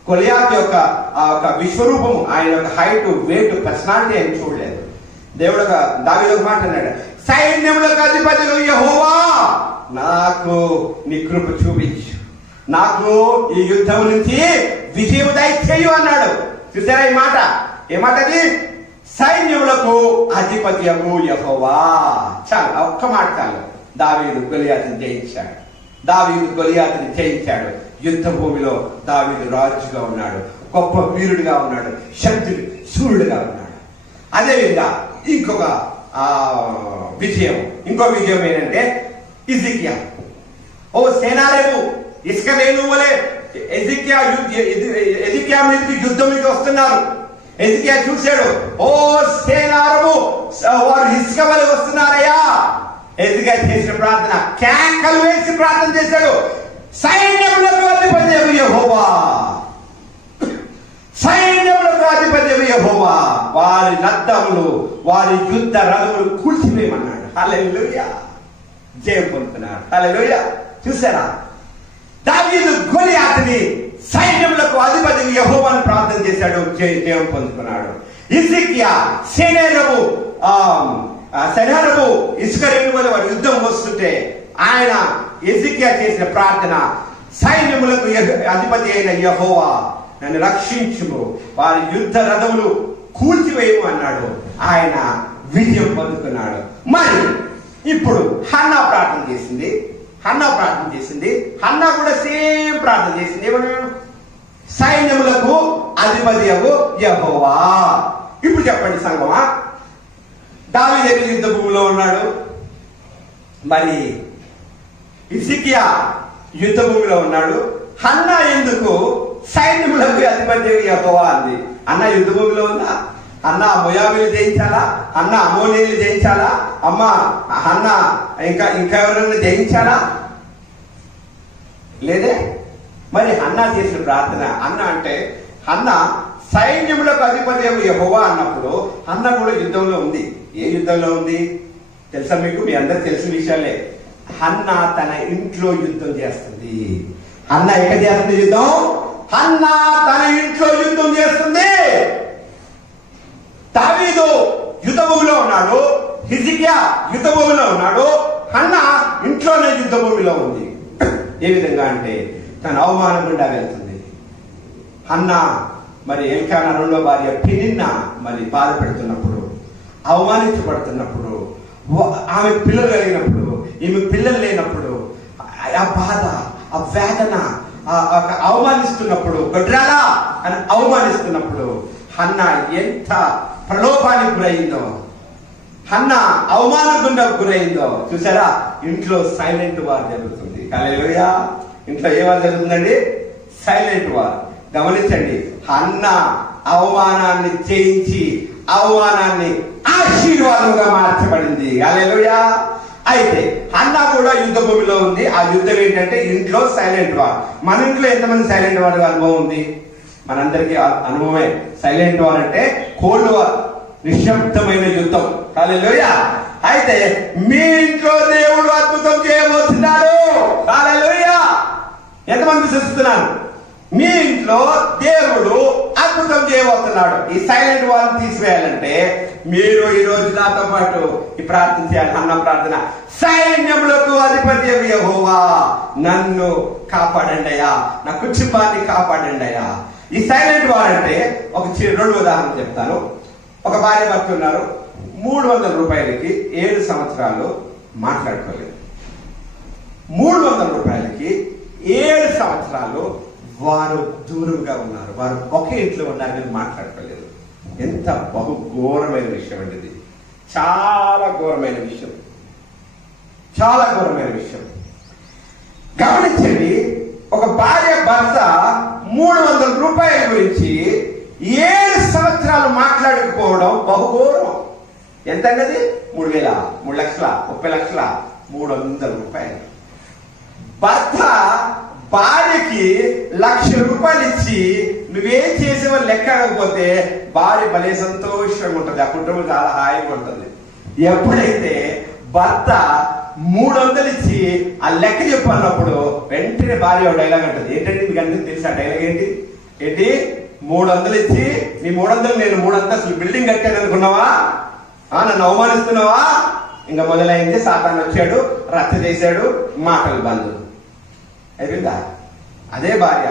గొలియాతు యొక్క ఆ యొక్క విశ్వరూపము, ఆయన యొక్క హైట్, వెయిట్, పర్సనాలిటీ ఆయన చూడలేదు. దేవుడు దావీదు ఒక మాట అన్నాడు, సైన్యములకు అధిపతియగు యెహోవా నాకు నీ కృప చూపించు, నాకు ఈ యుద్ధం నుంచి విజయం దయచేయు అన్నాడు. చూసారా ఈ మాట? ఏమాటది? సైన్యములకు అధిపతియగు యెహోవా. చాలు, ఒక్క మాట చాలు. దావీదు గొలియాతుని జయించాడు. యుద్ధ భూమిలో దావీదు రాజుగా ఉన్నాడు, గొప్ప వీరుడిగా ఉన్నాడు, శూరుడుగా ఉన్నాడు. అదేవిధంగా ఇంకో విజయం ఏంటంటే హిజ్కియా. ఓ సేనాలేవు, ఇసుక లేను వలె హిజ్కియా మీదకి యుద్ధం మీద వస్తున్నారు. హిజ్కియా చూశాడు, ఓ సేనారము వారు ఇసుక వలె వస్తున్నారయ్యా. హిజ్కియా చేసిన ప్రార్థన, కేకలు వేసి ప్రార్థన చేశాడు, సైన్యములకు అధిపతియగు యెహోవా, సైన్యములకు అధిపతియగు యెహోవా వారి రథములు, వారి యుద్ధ రథములు కూల్చివేయమన్నాడు. హల్లెలూయా. జయం పొందుతున్నాడు. హల్లెలూయా. చూసారా, దావీదు గొలియాతుని సైన్యములకు అధిపతి యెహోవాను ప్రార్థన చేశాడు, జయం పొందుకున్నాడు. హిజ్కియా సెనహెరీబు ఇసుక రేణువుల వారి యుద్ధం వస్తుంటే ఆయన హిజ్కియా చేసిన ప్రార్థన, సైన్యములకు అధిపతి అయిన యెహోవా నన్ను రక్షించుము, వారి యుద్ధ రథములు కూల్చివేయము అన్నాడు. ఆయన విజయం పొందుకున్నాడు. మరి ఇప్పుడు హన్నా ప్రార్థన చేసింది. హన్నా కూడా సేమ్ ప్రార్థన చేసింది. ఏమన్నాడు? సైన్యములకు అధిపతియగు యెహోవా. ఇప్పుడు చెప్పండి సంగమా, దావీదు యుద్ధ భూమిలో ఉన్నాడు, మరి హిజ్కియా యుద్ధ భూమిలో ఉన్నాడు. హన్నా ఎందుకు సైన్యములకు అధిపతి యెహోవా అంది? అన్న యుద్ధ భూమిలో ఉందా? అన్న మోయాబీలు జయించాలా? అన్న అమోనీయులు జయించాలా? అమ్మ అన్న ఇంకా ఎవరైనా జయించాలా? లేదే. మరి హన్నా చేసిన ప్రార్థన, అన్న అంటే హన్న సైన్యములకు అధిపతి యెహోవా అన్నప్పుడు హన్న కూడా యుద్ధంలో ఉంది. ఏ యుద్ధంలో ఉంది తెలుసా మీకు? మీ అందరు తెలిసిన విషయాలే. హన్న తన ఇంట్లో యుద్ధం చేస్తుంది. హన్న ఎక్కడ చేస్తుంది యుద్ధం? హన్న తన ఇంట్లో యుద్ధం చేస్తుంది. దావీదు యుద్ధ భూమిలో ఉన్నాడు, హిజ్కియా యుద్ధ భూమిలో ఉన్నాడు, హన్న ఇంట్లోనే యుద్ధ భూమిలో ఉంది. ఏ విధంగా అంటే తన అవమానం గుండా వెళ్తుంది. హన్న మరి ఎల్కానా రెండో భార్య పెనిన్న మరి బాధ పెడుతున్నప్పుడు, అవమానించబడుతున్నప్పుడు, ఆమె పిల్లలు కలిగినప్పుడు, ఈమె పిల్లలు లేనప్పుడు, ఆ బాధ, ఆ వేదన, అవమానిస్తున్నప్పుడు, గొడ్రాలా అని అవమానిస్తున్నప్పుడు హన్న ఎంత ప్రలోభానికి గురైందో, హన్న అవమానం గుండా గురైందో చూసారా? ఇంట్లో సైలెంట్ వార్ జరుగుతుంది. హల్లెలూయా. ఇంట్లో ఏ వార్ జరుగుతుందండి? Silent war. గమనించండి, హన్న అవమానాన్ని జయించి అవమానాన్ని ఆశీర్వాదంగా మార్చబడింది. హల్లెలూయా. అయితే హన్న కూడా యుద్ధ భూమిలో ఉంది. ఆ యుద్ధం ఏంటంటే ఇంట్లో సైలెంట్ వార్. మన ఇంట్లో ఎంతమంది సైలెంట్ వార్ అనుభవం ఉంది? మనందరికీ అనుభవమే. సైలెంట్ వార్ అంటే కోల్డ్ వార్, నిశ్శబ్దమైన యుద్ధం. హల్లెలూయా. అయితే మీ ఇంట్లో దేవుడు అద్భుతం చేయబోతున్నాడు. హల్లెలూయా. ఎంతమంది విశ్వసిస్తున్నారు? మీ ఇంట్లో దేవుడు అద్భుతం చేయబోతున్నాడు. ఈ సైలెంట్ వార్ని తీసివేయాలంటే మీరు ఈ రోజు నాతో పాటు ఈ ప్రార్థన చేయాలి. అన్న ప్రార్థన, సైన్యములకు అధిపతి యెహోవా నన్ను కాపాడండి అయ్యా, నా కుటుంబాన్ని కాపాడండి అయ్యా. ఈ సైలెంట్ వార్ అంటే ఒక 2 ఉదాహరణలు చెప్తాను. ఒక భార్య భర్త ఉన్నారు, 300 రూపాయలకి 7 సంవత్సరాలు మాట్లాడుకోలేదు. 300 రూపాయలకి 7 సంవత్సరాలు వారు దూరంగా ఉన్నారు. వారు ఒకే ఇంట్లో ఉన్నారని మాట్లాడుకోలేదు. ఎంత బహు ఘోరమైన విషయం అండి ఇది. చాలా ఘోరమైన విషయం, చాలా ఘోరమైన విషయం. గమనించండి, ఒక భార్య భర్త 300 రూపాయల గురించి 7 సంవత్సరాలు మాట్లాడకపోవడం బహుఘోరం. ఎంత అన్నది? 3,000, 3 లక్షల, 30 లక్షల, 300 రూపాయలు. భర్త భార్యకి 1,00,000 రూపాయలు ఇచ్చి నువ్వేం చేసేవో లెక్క అడగకపోతే భార్య భలే సంతోషంగా ఉంటుంది, ఆ కుటుంబం చాలా హాయిగా ఉంటుంది. ఎప్పుడైతే భర్త 300 ఇచ్చి ఆ లెక్క చెప్పన్నప్పుడు వెంటనే భార్య డైలాగ్ అంటుంది. ఏంటంటే మీకు అందరికీ తెలుసు ఆ డైలాగ్ ఏంటి? 300 ఇచ్చి నీ 300 నేను 3 అంతస్తులు బిల్డింగ్ కట్టాను అనుకున్నావా? నన్ను అవమానిస్తున్నావా? ఇంకా మొదలైంది. సాతాను వచ్చాడు, రచ్చ చేశాడు, మాటలు బంధు అయిపోయిందా? అదే భార్య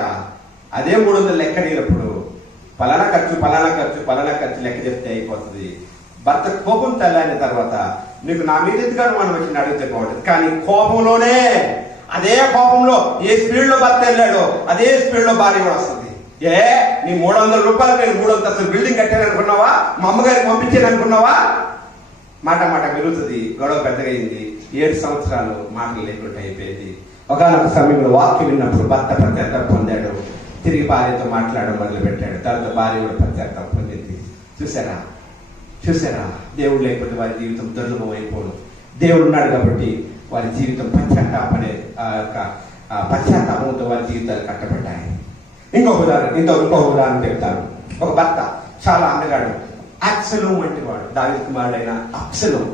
అదే 300 లెక్క అడిగినప్పుడు పలానా ఖర్చు లెక్క చెప్తే అయిపోతుంది. భర్త కోపం తెల్లని తర్వాత నీకు నా మీద ఎందుకు అనుమానం వచ్చింది అడిగితే బాగుంటుంది. కానీ కోపంలోనే, అదే కోపంలో ఏ స్పీడ్ లో భర్త వెళ్ళాడో అదే స్పీడ్ లో భార్య కూడా వస్తుంది. నీ 300 రూపాయలు నేను 3 అంతస్తులు బిల్డింగ్ కట్టాను అనుకున్నావా? మా అమ్మగారికి పంపించాను అనుకున్నావా? మాట పెరుగుతుంది, గొడవ పెద్దగా అయింది. 7 సంవత్సరాలు మాటలు లేకుండా అయిపోయింది. ఒకనొక సమయంలో వాక్యం విన్నప్పుడు భర్త పశ్చాత్తాపం పొందాడు, తిరిగి భార్యతో మాట్లాడడం మొదలు పెట్టాడు. తర్వాత భార్య కూడా పశ్చాత్తాపం పొందింది. చూసారా? దేవుడు లేకపోతే వారి జీవితం దుర్లభం అయిపోదు. దేవుడు ఉన్నాడు కాబట్టి వారి జీవితం పశ్చాత్తాపంతో వారి జీవితాలు కట్టబడ్డాయి. ఇంకొక ఉదాహరణ చెప్తాను. ఒక భర్త చాలా అందగాడు, అబ్సలోం వంటి వాడు, దావీదు కుమారుడైన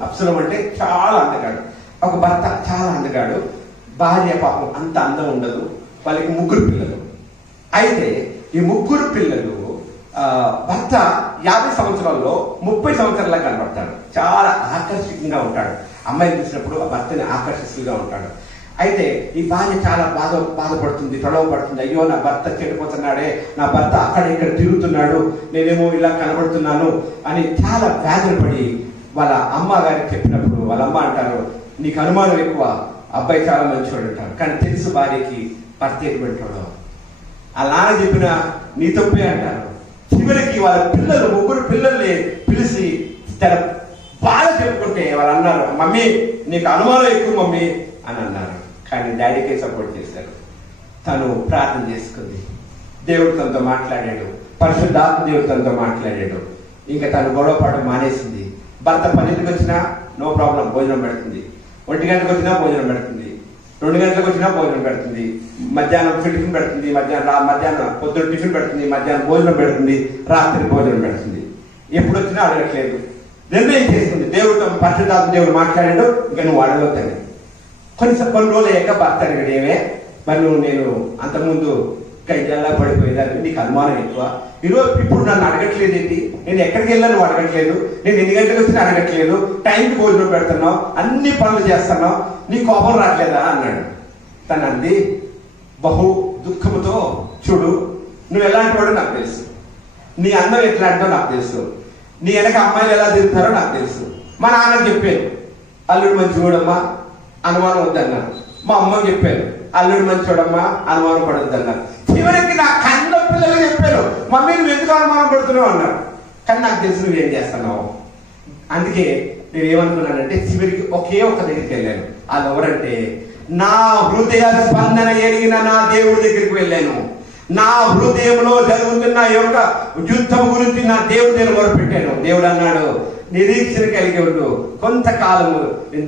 అబ్సలోం అంటే చాలా అందగాడు. ఒక భర్త చాలా అందగాడు, భార్య పాపం అంత అందం ఉండదు, వాళ్ళకి 3 పిల్లలు. అయితే ఈ 3 పిల్లలు భర్త 50 సంవత్సరాల్లో 30 సంవత్సరాల కనబడతాడు. చాలా ఆకర్షకంగా ఉంటాడు. అమ్మాయిని చూసినప్పుడు ఆ భర్తని ఆకర్షిస్తుగా ఉంటాడు. అయితే ఈ భార్య చాలా బాధపడుతుంది, ప్రలోభపడుతుంది. అయ్యో నా భర్త చెడిపోతున్నాడే, నా భర్త అక్కడ ఇక్కడ తిరుగుతున్నాడు, నేనేమో ఇలా కనబడుతున్నాను అని చాలా వేదన పడి వాళ్ళ అమ్మగారికి చెప్పినప్పుడు వాళ్ళ అమ్మ అంటారు, నీకు అనుమానం ఎక్కువ, అబ్బాయి చాలా మంచివాడు అంటారు. కానీ తెలుసు భార్యకి భర్త ఎటువంటి వాడు. ఆ నాన్న చెప్పిన నీ తప్పే అంటారు. చివరికి వాళ్ళ పిల్లలు 3 పిల్లల్ని పిలిచి తన బాధ చెప్పుకుంటే వాళ్ళు అన్నారు, మమ్మీ నీకు అనుమానం ఎక్కువ మమ్మీ అని అన్నారు. కానీ డాడీకే సపోర్ట్ చేశారు. తను ప్రార్థన చేసుకుంది, దేవుడు తనతో మాట్లాడాడు, పరిశుద్ధాత్మ దేవుడు తనతో మాట్లాడాడు. ఇంకా తను గొడవపడడం మానేసింది. భర్త 10ంటికి వచ్చినా నో ప్రాబ్లం, భోజనం పెడుతుంది. 1 గంటకు వచ్చినా భోజనం పెడుతుంది, 2 గంటలకు వచ్చినా భోజనం పెడుతుంది, మధ్యాహ్నం టిఫిన్ పెడుతుంది, మధ్యాహ్నం పొద్దున్న టిఫిన్ పెడుతుంది, మధ్యాహ్నం భోజనం పెడుతుంది, రాత్రి భోజనం పెడుతుంది. ఎప్పుడు వచ్చినా అడగట్లేదు. నిర్ణయం చేసుకుంది, దేవుడు పరిశుద్ధాత్మ దేవుడు మాట్లాడాడు, ఇంకా నువ్వు అడగొద్దని. కొన్ని రోజులు అయ్యాక భర్త అడిగాడు, ఏమే మరి నువ్వు నేను అంతకుముందు గైజల్లా పడిపోయేదాన్ని, నీకు అనుమానం ఎక్కువ, ఇప్పుడు నన్ను అడగట్లేదు ఏంటి, నేను ఎక్కడికి వెళ్ళా నువ్వు అడగట్లేదు, నేను ఎన్ని గంటలకు వచ్చినా అడగట్లేదు, టైంకి భోజనం పెడుతున్నావు, అన్ని పనులు చేస్తున్నావు, నీ కోపం రావట్లేదా అన్నాడు. తను అంది బహు దుఃఖంతో, చూడు నువ్వు ఎలాంటి వాడో నాకు తెలుసు, నీ అందం ఎట్లాంటిదో నాకు తెలుసు, నీ వెనక అమ్మాయిలు ఎలా తిరుగుతారో నాకు తెలుసు. మా నాన్నకి చెప్పాను అల్లుడు మంచివాడమ్మా అనుమానం వద్దన్నారు. మా అమ్మకి చెప్పాను అల్లుడు మంచివాడమ్మా అనుమానం పడొద్దన్నారు. చివరికి నా కన్న పిల్లలు చెప్పాను, మమ్మీ నువ్వు ఎందుకు అనుమానం పడుతున్నావు అన్నారు. కానీ నాకు తెలుసు నువ్వేం చేస్తున్నావు. అందుకే నేను ఏమనుకున్నానంటే చివరికి ఒకే ఒక దగ్గరికి వెళ్ళాను. అది ఎవరంటే నా హృదయ స్పందన ఎరిగిన నా దేవుడి దగ్గరికి వెళ్ళాను. నా హృదయంలో జరుగుతున్న యొక్క యుద్ధం గురించి నా దేవుడు నేను మొరపెట్టాను. దేవుడు అన్నాడు, నిరీక్షణ కలిగి ఉండు, కొంతకాలము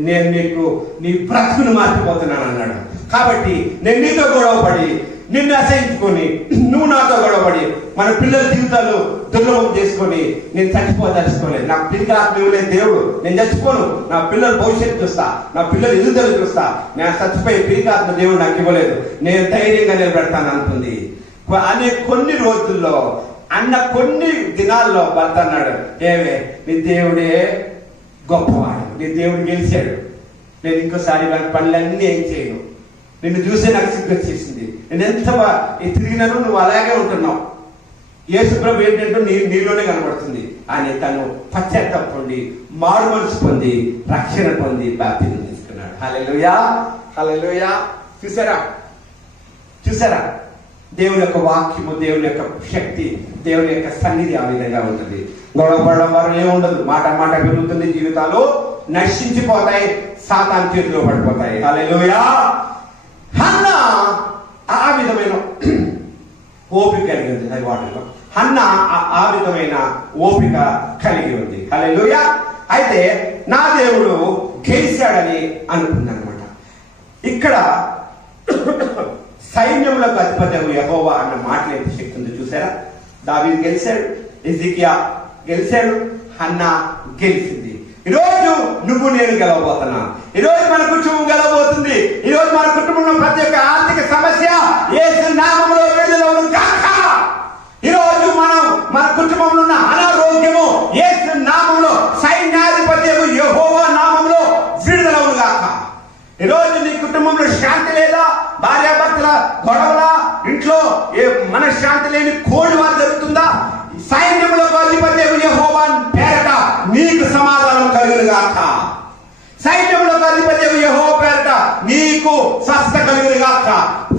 నేను నీకు నీ బ్రతుకును మార్చిపోతున్నాను అన్నాడు. కాబట్టి నేను నీతో గొడవపడి నిన్ను అసహించుకొని నువ్వు నాతో గొడవపడి మన పిల్లల జీవితాలు దుర్లభం చేసుకొని నేను చచ్చిపోదలుచుకోలేదు. నాకు తిరిగి ఆత్మ ఇవ్వలేదు దేవుడు. నేను చచ్చిపోను, నా పిల్లల భవిష్యత్తు చూస్తా, నా పిల్లలు ఎదుగుదల చూస్తా. నేను చచ్చిపోయి తిరిగి ఆత్మ దేవుడు నాకు ఇవ్వలేదు, నేను ధైర్యంగా నిలబెడతాను అనుకుంది. అనే కొన్ని రోజుల్లో అన్న కొన్ని దినాల్లో భర్త అన్నాడు, ఏమే నీ దేవుడే గొప్పవాడు, నీ దేవుడు గెలిచాడు, నేను ఇంకోసారి వారి పనులన్నీ ఏం చేయను, నిన్ను చూసే నాకు సిగ్గు వచ్చేసింది, నేను ఎంత తిరిగినాను నువ్వు అలాగే ఉంటున్నావు, యేసుప్రభు ఏంటంటే నీలోనే కనబడుతుంది అని తను పశ్చాత్తాపం పొంది మారు మనసు పొంది రక్షణ పొంది బాప్తిజం తీసుకున్నాడు. హల్లెలూయా, హల్లెలూయా. చూసారా దేవుని యొక్క వాక్యము, దేవుని యొక్క శక్తి, దేవుని యొక్క సన్నిధి ఆ విధంగా ఉంటుంది. గొడవపడడం వల్ల ఏముండదు, మాట పెరుగుతుంది, జీవితాలు నశించిపోతాయి, సాతాను చేతిలో పడిపోతాయి. హల్లెలూయా. హన్నా ఆ విధమైన ఓపిక కలిగి ఉంది. అది వాటిలో హన్నా ఆ విధమైన ఓపిక కలిగి ఉంది. హల్లెలూయా. అయితే నా దేవుడు గెలిచాడని అనుకుందనమాట. ఇక్కడ సైన్యములకు అధిపతి యెహోవా అన్న మాటలు ఎంత శక్తి ఉందో చూసారా. దావీదు గెలిచాడు, ఎజికియా గెలిచాడు, హన్నా గెలిచింది. ఈరోజు నువ్వు నేను గెలవబోతున్నా. ఈరోజు మన కుటుంబం గెలవబోతుంది. ఈరోజు మన కుటుంబంలో ప్రతి ఒక్క ఆర్థిక సమస్య యేసు నామములో విడుదలవును గాక. ఈరోజు మన కుటుంబంలో ఉన్న అనారోగ్యము యేసు నామములో, సైన్యాధిపతి యెహోవా నామములో విడుదలవును గాక. ఈరోజు నీ కుటుంబంలో శాంతి లేదా, భార్యాభర్తల గొడవల, ఇంట్లో ఏ మనశ్శాంతి లేని కోడి వారు జరుగుతుందా, సైన్యములకు అధిపతి యెహోవా పేరట నీకు సమాధానం కలుగును గాక. సైన్యములకు అధిపతి యెహోవా పేరట నీకు స్వస్థ కలుగును గాక,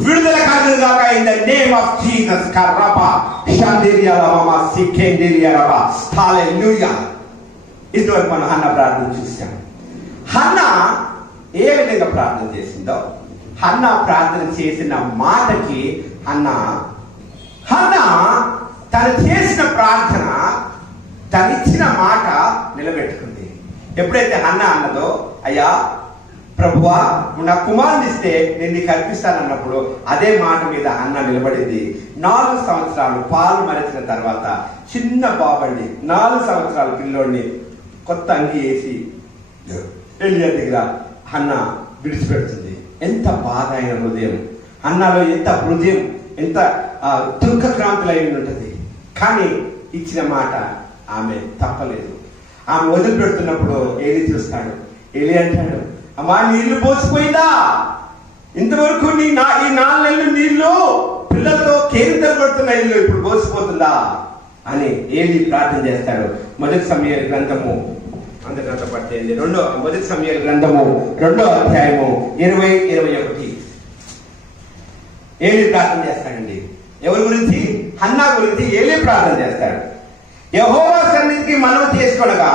విడుదల కలుగును గాక. In the name of Jesus. కరపా షండిరియా రమా సికెండిరియా రమా. హల్లెలూయా. ఇంతవరకు మనం హన్నా ప్రార్థన చూసాం. హన్నా ఏ విధంగా ప్రార్థన చేసిందో, హన్నా ప్రార్థన చేసిన మాటకి హన్నా తను చేసిన ప్రార్థన, తనిచ్చిన మాట నిలబెట్టుకుంది. ఎప్పుడైతే హన్నా అన్నదో, అయ్యా ప్రభువా నా కుమారుని ఇస్తే నేను నీకు అర్పిస్తానన్నప్పుడు అదే మాట మీద హన్నా నిలబడింది. 4 సంవత్సరాలు పాలు మరిచిన తర్వాత చిన్న బాబండి 4 సంవత్సరాల పిల్లోడిని కొత్త అంగి వేసి ఎలియా దగ్గర హన్న విడిచిపెడుతుంది. ఎంత బాధ అయిన హృదయం, హన్నాలో ఎంత హృదయం, ఎంత దుఃఖక్రాంతులై ఉంటుంది. కానీ ఇచ్చిన మాట ఆమె తప్పలేదు. ఆమె వదిలిపెడుతున్నప్పుడు ఏలి చూస్తాడు. ఏలి అంటాడు, అమ్మా నీళ్లు పోసిపోయిందా? ఇంతవరకు ఈ 4 నెలలు నీళ్లు పిల్లలతో కేరింతలు కొడుతున్న ఇల్లు ఇప్పుడు పోసిపోతుందా అని ఏలి ప్రార్థన చేస్తాడు. మొదటి సమూయేలు గ్రంథము అందరికంత పట్టేది 1 సమూయేలు గ్రంథము 2వ అధ్యాయము 20-21 ఏలి ప్రార్థన చేస్తాడండి. ఎవరి గురించి? హన్నా గురించి ఏలి ప్రార్థన చేస్తాడు. యెహోవా సన్నిధికి మనవి చేసుకొనగా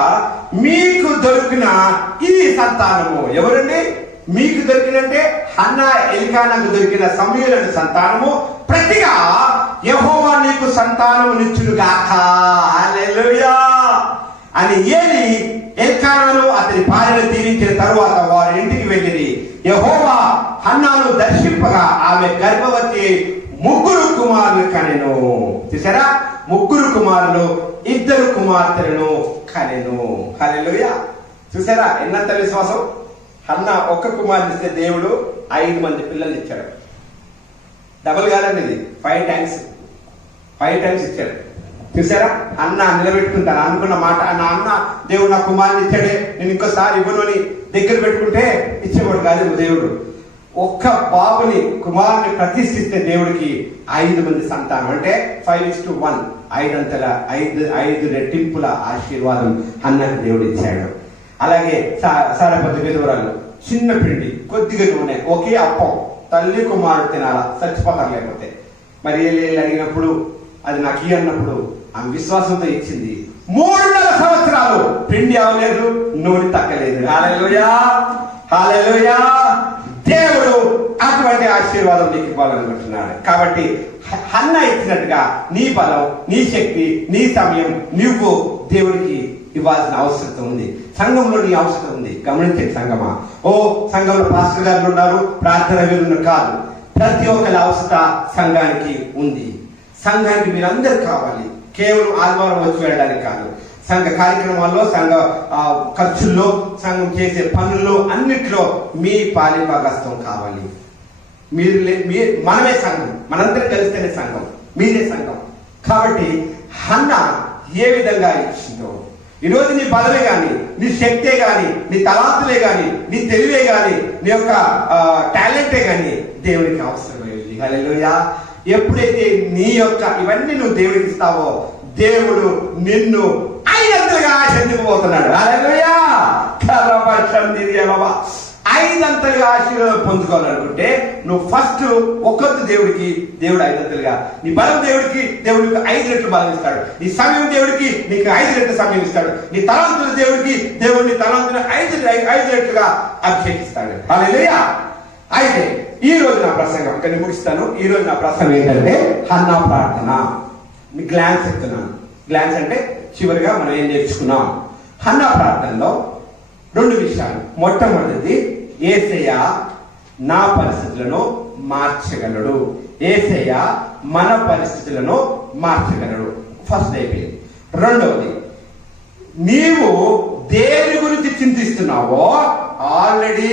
మీకు దొరికిన ఈ సంతానము ఎవరండి? మీకు దొరికినంటే హన్నా ఎల్కానాకు దొరికిన సమూయేలు సంతానము ప్రతిగా యెహోవా నీకు సంతానము నిచ్చును గాక, హల్లెలూయా అని ఏలి ఎల్కానాను అతని భార్యను దీవించిన తరువాత వారి ఇంటికి వెళ్ళిరి. యెహోవా హన్నాను దర్శింపగా ఆమె గర్భవతి 3 కుమారులు కనెను. చూసారా, 3 కుమారులు, 2 కుమార్తెలను కనెను. హల్లెలూయా. చూసారా ఎన్నంత విశ్వాసం. హన్నా 1 కుమారుని ఇస్తే దేవుడు 5 మంది పిల్లల్ని ఇచ్చాడు. డబుల్ కాదండి, ఇది 5 టైమ్స్ ఇచ్చాడు. చూసారా, అన్న నిలబెట్టుకుంటాను అనుకున్న మాట. నా అన్న దేవుడు నా కుమారుని ఇచ్చాడే, నేను ఇంకోసారి ఇవ్వను అని దగ్గర పెట్టుకుంటే ఇచ్చేవాడు కాదు దేవుడు. 1 బాబుని కుమారుని ప్రతిష్ఠిస్తే దేవుడికి 5 మంది సంతానం, అంటే 5:1 5 రెట్టింపుల ఆశీర్వాదం అన్నకు దేవుడు ఇచ్చాడు. అలాగే సారపతి విధవరాలు, చిన్న పిండి, కొద్దిగా నూనె, ఒకే అప్పం, తల్లి కుమారుడు తినాలా, చచ్చిపోతారు లేకపోతే. మరి ఏళ్ళు అడిగినప్పుడు అది నాకు అన్నప్పుడు ఆమె విశ్వాసంతో ఇచ్చింది. 3.5 సంవత్సరాలు పిండి అవ్వలేదు, నూనె తగ్గలేదు. హల్లెలూయా, హల్లెలూయా. దేవుడు అటువంటి ఆశీర్వాదం నీకు ఇవ్వాలనుకుంటున్నాడు. కాబట్టి హన్నా ఇచ్చినట్టుగా నీ బలం, నీ శక్తి, నీ సమయం నువ్వు దేవుడికి ఇవ్వాల్సిన అవసరం ఉంది. సంఘంలో నీ అవసరం ఉంది. గమనించండి సంఘమా. ఓ సంఘంలో పాస్టర్ గారు ఉన్నారు, ప్రార్థన వీరులు కాదు. ప్రతి ఒక్కరి అవసరం సంఘానికి ఉంది. సంఘానికి మీరందరూ కావాలి. కేవలం ఆదివారం వచ్చి వెళ్ళడానికి కాదు. సంఘ కార్యక్రమాల్లో, సంఘ ఖర్చుల్లో, సంఘం చేసే పనుల్లో అన్నిట్లో మీ పాలిభాగస్తం కావాలి. మనమే సంఘం, మనందరం కలిస్తేనే సంఘం, మీరే సంఘం. కాబట్టి హన్నా ఏ విధంగా ఇచ్చిందో, ఈరోజు నీ బలమే గాని, నీ శక్తే గాని, నీ తలాంతులే గాని, నీ తెలివే గాని, నీ యొక్క టాలెంటే గాని దేవుడికి అవసరమైంది. హల్లెలూయా. ఎప్పుడైతే నీ యొక్క ఇవన్నీ నువ్వు దేవుడికి ఇస్తావో దేవుడు నిన్ను 5 ఆశీర్వదించబోతున్నాడు. హల్లెలూయా. 5 ఆశీర్వాదం పొందుకోవాలనుకుంటే నువ్వు ఫస్ట్ ఒక్కొక్క దేవుడికి దేవుడు 5 నీ బలం దేవుడికి దేవుడికి 5 రెట్లు బలం ఇస్తాడు. నీ సమయం దేవుడికి నీకు 5 రెట్ల సమయం ఇస్తాడు. నీ తలాంతుల దేవుడికి దేవుడిని తలాంతులు 5 రెట్లుగా అభిషేకిస్తాడు. హల్లెలూయా. అయితే ఈ రోజు నా ప్రసంగం ఇక్కడ ముగిస్తాను. ఈ రోజు నా ప్రసంగం ఏంటంటే హన్నా ప్రార్థన. గ్లాన్స్ చెప్తున్నాను. గ్లాన్స్ అంటే చివరిగా మనం ఏం నేర్చుకున్నాం. హన్నా ప్రార్థనలో 2 విషయాలు. మొట్టమొదటిది, యేసయ్య నా పరిస్థితులను మార్చగలడు. యేసయ్య మన పరిస్థితులను మార్చగలడు. ఫస్ట్ అయిపోయింది. రెండవది, నీవు దేని గురించి చింతిస్తున్నావో ఆల్రెడీ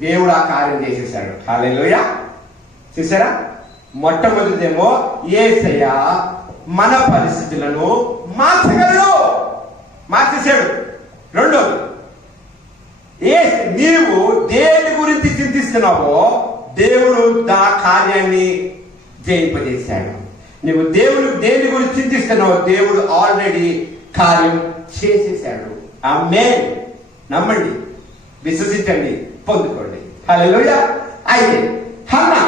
దేవుడు ఆ కార్యం చేసేసాడు. హల్లెలూయా. చూసారా, మొట్టమొదటిదేమో యేసయ్య మన పరిస్థితులను మార్చగలడు, మార్చేశాడు. రెండోది, నీవు దేని గురించి చింతిస్తున్నావో దేవుడు ఆ కార్యాన్ని జయింపజేశాడు. నువ్వు దేని గురించి చింతిస్తున్నావో దేవుడు ఆల్రెడీ కార్యం చేసేసాడు. ఆమేన్. నమ్మండి, విశ్వసించండి, పొందుకోండి. హల్లెలూయా. అయితే హన్నా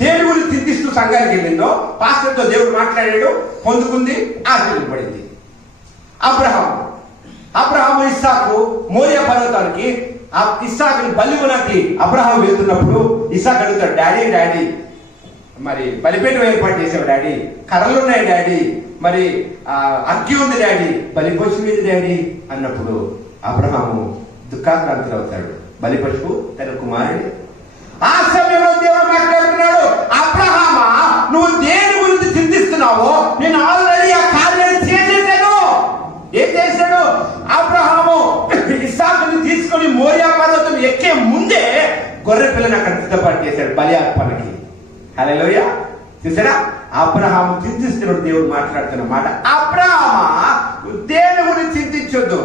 దేని గురించి చింతిస్తూ సంఘానికి వెళ్ళిందో, పాస్టర్తో దేవుడు మాట్లాడాడు, పొందుకుంది, ఆశీర్వదింపబడింది. అబ్రహాము ఇస్సాకు మోరియా పర్వతానికి ఇస్సాకుని బలివనాకి అబ్రహాం వెళ్తున్నప్పుడు ఇస్సాకు అడుగుతాడు, డాడీ మరి బలిపీఠం ఏర్పాటు చేసావు డాడీ, కర్రలు ఉన్నాయి డాడీ, మరి అగ్గి ఉంది డాడీ, బలిపశువు మీద డాడీ అన్నప్పుడు అబ్రహాము దుఃఖాక్రాంతులు అవుతాడు. బలిపశువు తన కుమారుడు. ఆ సమయంలో దేవుడు మాట్లాడుతున్నాడు, అబ్రహామా నువ్వు దేని గురించి చింతిస్తున్నావో నేను ఆల్రెడీ ఆ కార్యాన్ని చేసేసాను. ఏం చేశాడు? అబ్రహాము ఇస్సాకుని తీసుకొని మోరియా పర్వతం గొర్రె పిల్లని అక్కడ సిద్ధపాటు చేశాడు బలి అర్పణకి. హల్లెలూయా. చూసారా, అబ్రహాము చింతిస్తున్నాడు. దేవుడు మాట్లాడుతున్న మాట, అబ్రహామా దేని గురించి చింతించొద్దు,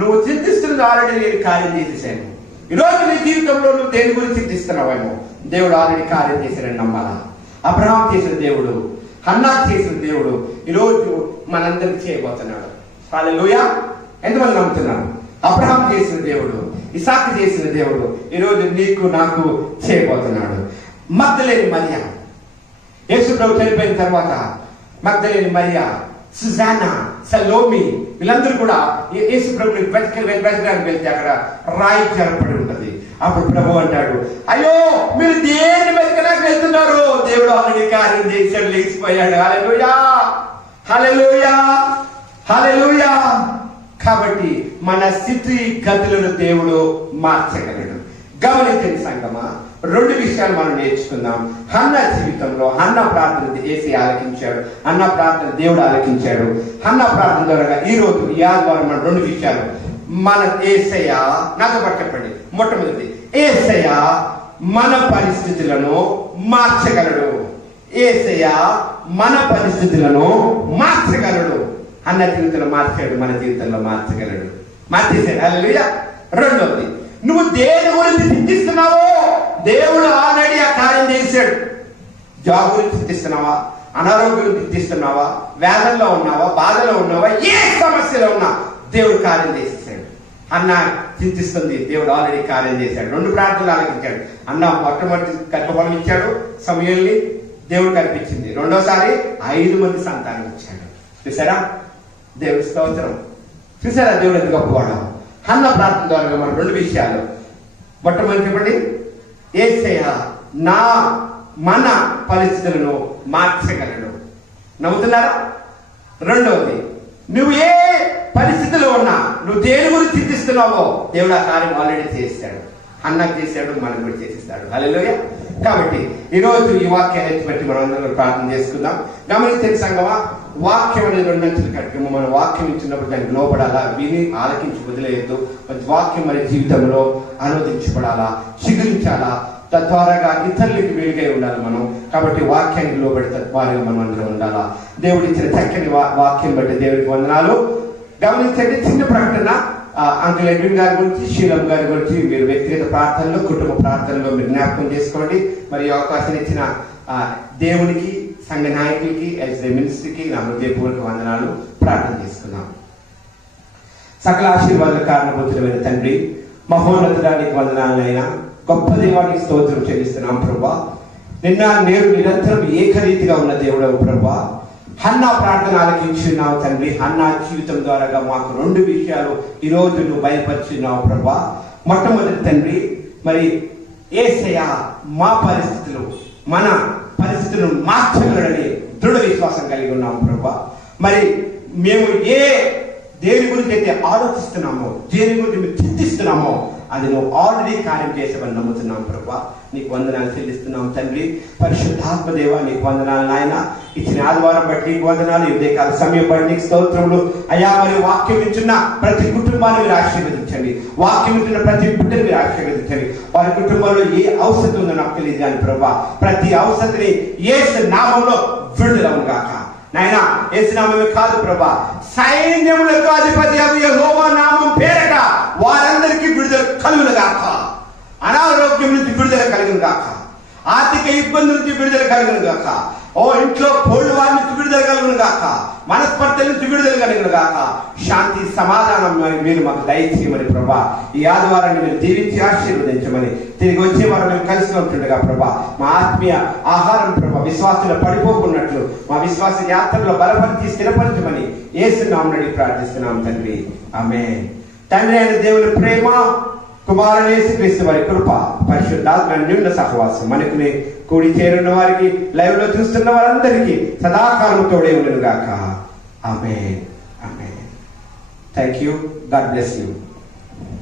నువ్వు చింతిస్తున్నది ఆల్రెడీ నేను కార్యం చేసేసాను. ఈరోజు నీ జీవితంలో నువ్వు దేని గురించి చింతిస్తున్నావేమో దేవుడు ఆల్రెడీ కార్యం చేశాడని నమ్మాలా. అబ్రహాం చేసిన దేవుడు, హన్నా చేసిన దేవుడు ఈరోజు మనందరికి చేయబోతున్నాడు. హల్లెలూయా. ఎంతమంది నమ్ముతున్నారు? అబ్రహాం చేసిన దేవుడు, ఇసాకు చేసిన దేవుడు ఈరోజు నీకు నాకు చేయబోతున్నాడు. మగ్దలేని మరియ, యేసు ప్రభు చనిపోయిన తర్వాత మగ్దలేని మరియ, సుజానా, సలోమి వీళ్ళందరూ కూడా యేసు ప్రభుని వెతకడానికి వెళ్తే అక్కడ రాయి జరపడి ఉంటది. అప్పుడు ప్రభు అంటాడు, అయ్యో మీరు దేన్ని వెతకడానికి వెళ్తున్నారు, దేవుడు ఆల్రెడీ కార్యం చేశాడు, లేచిపోయాడు. హల్లెలూయా, హల్లెలూయా, హల్లెలూయా. కాబట్టి మన స్థితి గతులను దేవుడు మార్చగలడు. గమనించండి సంగమా, 2 విషయాలు మనం నేర్చుకుందాం. హన్న జీవితంలో హన్న ప్రార్థన యేసు ఆలకించాడు, హన్న ప్రార్థన దేవుడు ఆలకించాడు. హన్న ప్రార్థన ద్వారా ఈ రోజు ఈ ఆదివారం మన 2 విషయాలు. మన యేసయ్య, నాతో పాటు చెప్పండి. మొట్టమొదటి, యేసయ్య మన పరిస్థితులను మార్చగలడు. యేసయ్య మన పరిస్థితులను మార్చగలడు. అన్న జీవితంలో మార్చాడు, మన జీవితంలో మార్చగలడు, మార్చేశాడు. హల్లెలూయా. రెండవది, నువ్వు దేని గురించి చింతిస్తున్నావో దేవుడు ఆల్రెడీ ఆ కార్యం చేశాడు. జాబ్ గురించి చింతిస్తున్నావా, అనారోగ్యం గురించి చింతిస్తున్నావా, వేదనలో ఉన్నావా, బాధలో ఉన్నావా, ఏ సమస్యలో ఉన్నా దేవుడు కార్యం చేసేసాడు. అన్న చింతిస్తుంది, దేవుడు ఆల్రెడీ కార్యం చేశాడు. 2 ప్రార్థనలు ఆలకించాడు. అన్న మొట్టమొదటి గర్భఫలం ఇచ్చాడు, సమూయేలుని దేవుడు కల్పించింది. రెండోసారి 5 మంది సంతానం ఇచ్చాడు. చూసారా, దేవుడి స్తోత్రం. చూసారా దేవుడు ఎంత గొప్పవాడు. హన్న ప్రార్థన ద్వారా మన 2 విషయాలు. మొట్టమొదటి చెప్పండి, యేసయ్య మన పరిస్థితులను మార్చగలడు. నమ్ముతున్నారా? రెండవది, నువ్వు ఏ పరిస్థితిలో ఉన్నా, నువ్వు దేని గురించి చింతిస్తున్నావో దేవుడు ఆ కార్యం ఆల్రెడీ చేశాడు. అన్నకు చేశాడు, మనకు కూడా చేసేస్తాడు. హల్లెలూయా. కాబట్టి ఈరోజు ఈ వాక్యాన్ని బట్టి మనం అందరం ప్రార్థన చేసుకుందాం. గమనించండి సంగమా, వాక్యం అనేది 2 అంచెలు కట్టుకుని మనం వాక్యం ఇచ్చినప్పుడు దానికి లోపడాలా, విని ఆలకించి వదిలేయద్దు. వాక్యం మన జీవితంలో అనువదించబడాలా, చిగురించాలా, తద్వారాగా ఇతరులకి వెలుగై ఉండాలి మనం. కాబట్టి వాక్యానికి లోబడి తద్వారా మనం అందరం ఉండాలా. దేవుడు ఇచ్చిన చక్కని వాక్యం బట్టి దేవుడికి వందనాలు. గమనించండి, చిన్న ప్రకటన. అంకుల్ ఎడ్విన్ గారి గురించి, శీలం గారి గురించి మీరు వ్యక్తిగత ప్రార్థనలో, కుటుంబ ప్రార్థనలో మీరు జ్ఞాపకం చేసుకోండి. మరి అవకాశం ఇచ్చిన దేవునికి, సంఘ నాయకులకి, ఎస్ఐ మినిస్ట్రీకి నా హృదయపూర్వక వందనాలు. ప్రార్థన చేసుకున్నాం. సకల ఆశీర్వాద కారణభూతులైన తండ్రి, మహోన్నతుడానికి వందనాలైనా, గొప్ప దేవానికి స్తోత్రం చెల్లిస్తున్నాం ప్రభా. నిన్న నేడు నిరంతరం ఏకరీతిగా ఉన్న దేవుడవు ప్రభా. హన్నా ప్రార్థన ఆలకించున్నావు తండ్రి. హన్నా జీవితం ద్వారా మాకు 2 విషయాలు ఈరోజు నువ్వు బయలుపరిచున్నావు ప్రభా. మొట్టమొదటి తండ్రి, మరి యేసయ్య మా పరిస్థితులు, మన పరిస్థితులను మార్చగలడని దృఢ విశ్వాసం కలిగి ఉన్నాము ప్రభా. మరి మేము దేని గురించి అయితే ఆలోచిస్తున్నామో, దేని గురించి మేము చింతిస్తున్నామో అది నువ్వు ఆల్రెడీ కార్యం చేసావని నమ్ముతున్నాం ప్రభా. నీకు వందనాలు చెల్లిస్తున్నాం తండ్రి. పరిశుద్ధాత్మ దేవ నీకు వందనాలు నాయన. ఇచ్చిన ఆదివారం బట్టి నీకు వందనాలు, ఈ ఉదయకాల సమయం బట్టి నీకు స్తోత్రములు అయ్యా. మరి వాక్యం ఇచ్చిన ప్రతి కుటుంబాన్ని మీరు ఆశీర్వదించండి. వాక్యం ఇచ్చిన ప్రతి బిడ్డను మీరు ఆశీర్వదించండి. వారి కుటుంబంలో ఏ ఔషధం ఉందో నాకు తెలియదు కానీ ప్రభా, ప్రతి ఔషధిని యేసు నామంలో విడుదలవును గాక నాయన. యేసు నామమే కాదు ప్రభా, సైన్యములకు అధిపతి యెహోవా నామం పేరట వారందరికీ విడుదల కలుగును గాక. అనారోగ్యం నుంచి విడుదల కలుగును గాక. ఆర్థిక ఇబ్బందుల నుంచి విడుదల కలుగును గాక. ఇంట్లో కోళ్ళు వారి నుంచి విడుదల కలుగును గాక. మనస్పర్ధల నుంచి విడుదల కలుగును గాక. శాంతి సమాధానం మీరు మాకు దయచేయమని ప్రభా, ఈ ఆదివారాన్ని మీరు దీవించి ఆశీర్వదించమని, తిరిగి వచ్చే వారు మేము కలిసి ఉంటుండగా ప్రభా, మా ఆత్మీయ ఆహారం ప్రభా విశ్వాసంలో పడిపోకున్నట్లు మా విశ్వాస యాత్రలో బలపరిచి స్థిరపరచమని యేసు నామమున ప్రార్థిస్తున్నాం తండ్రి. ఆమేన్. తండ్రి అయిన దేవుని ప్రేమ, కుమారుడు యేసుక్రీస్తు వారి కృప, పరిశుద్ధాత్మ నిండు సహవాసం మనకు కూడి చేరున్న వారికి, లైవ్ లో చూస్తున్న వారందరికీ సదాకాలం తోడే ఉండును గాక. Amen. Amen. Thank you. God bless you.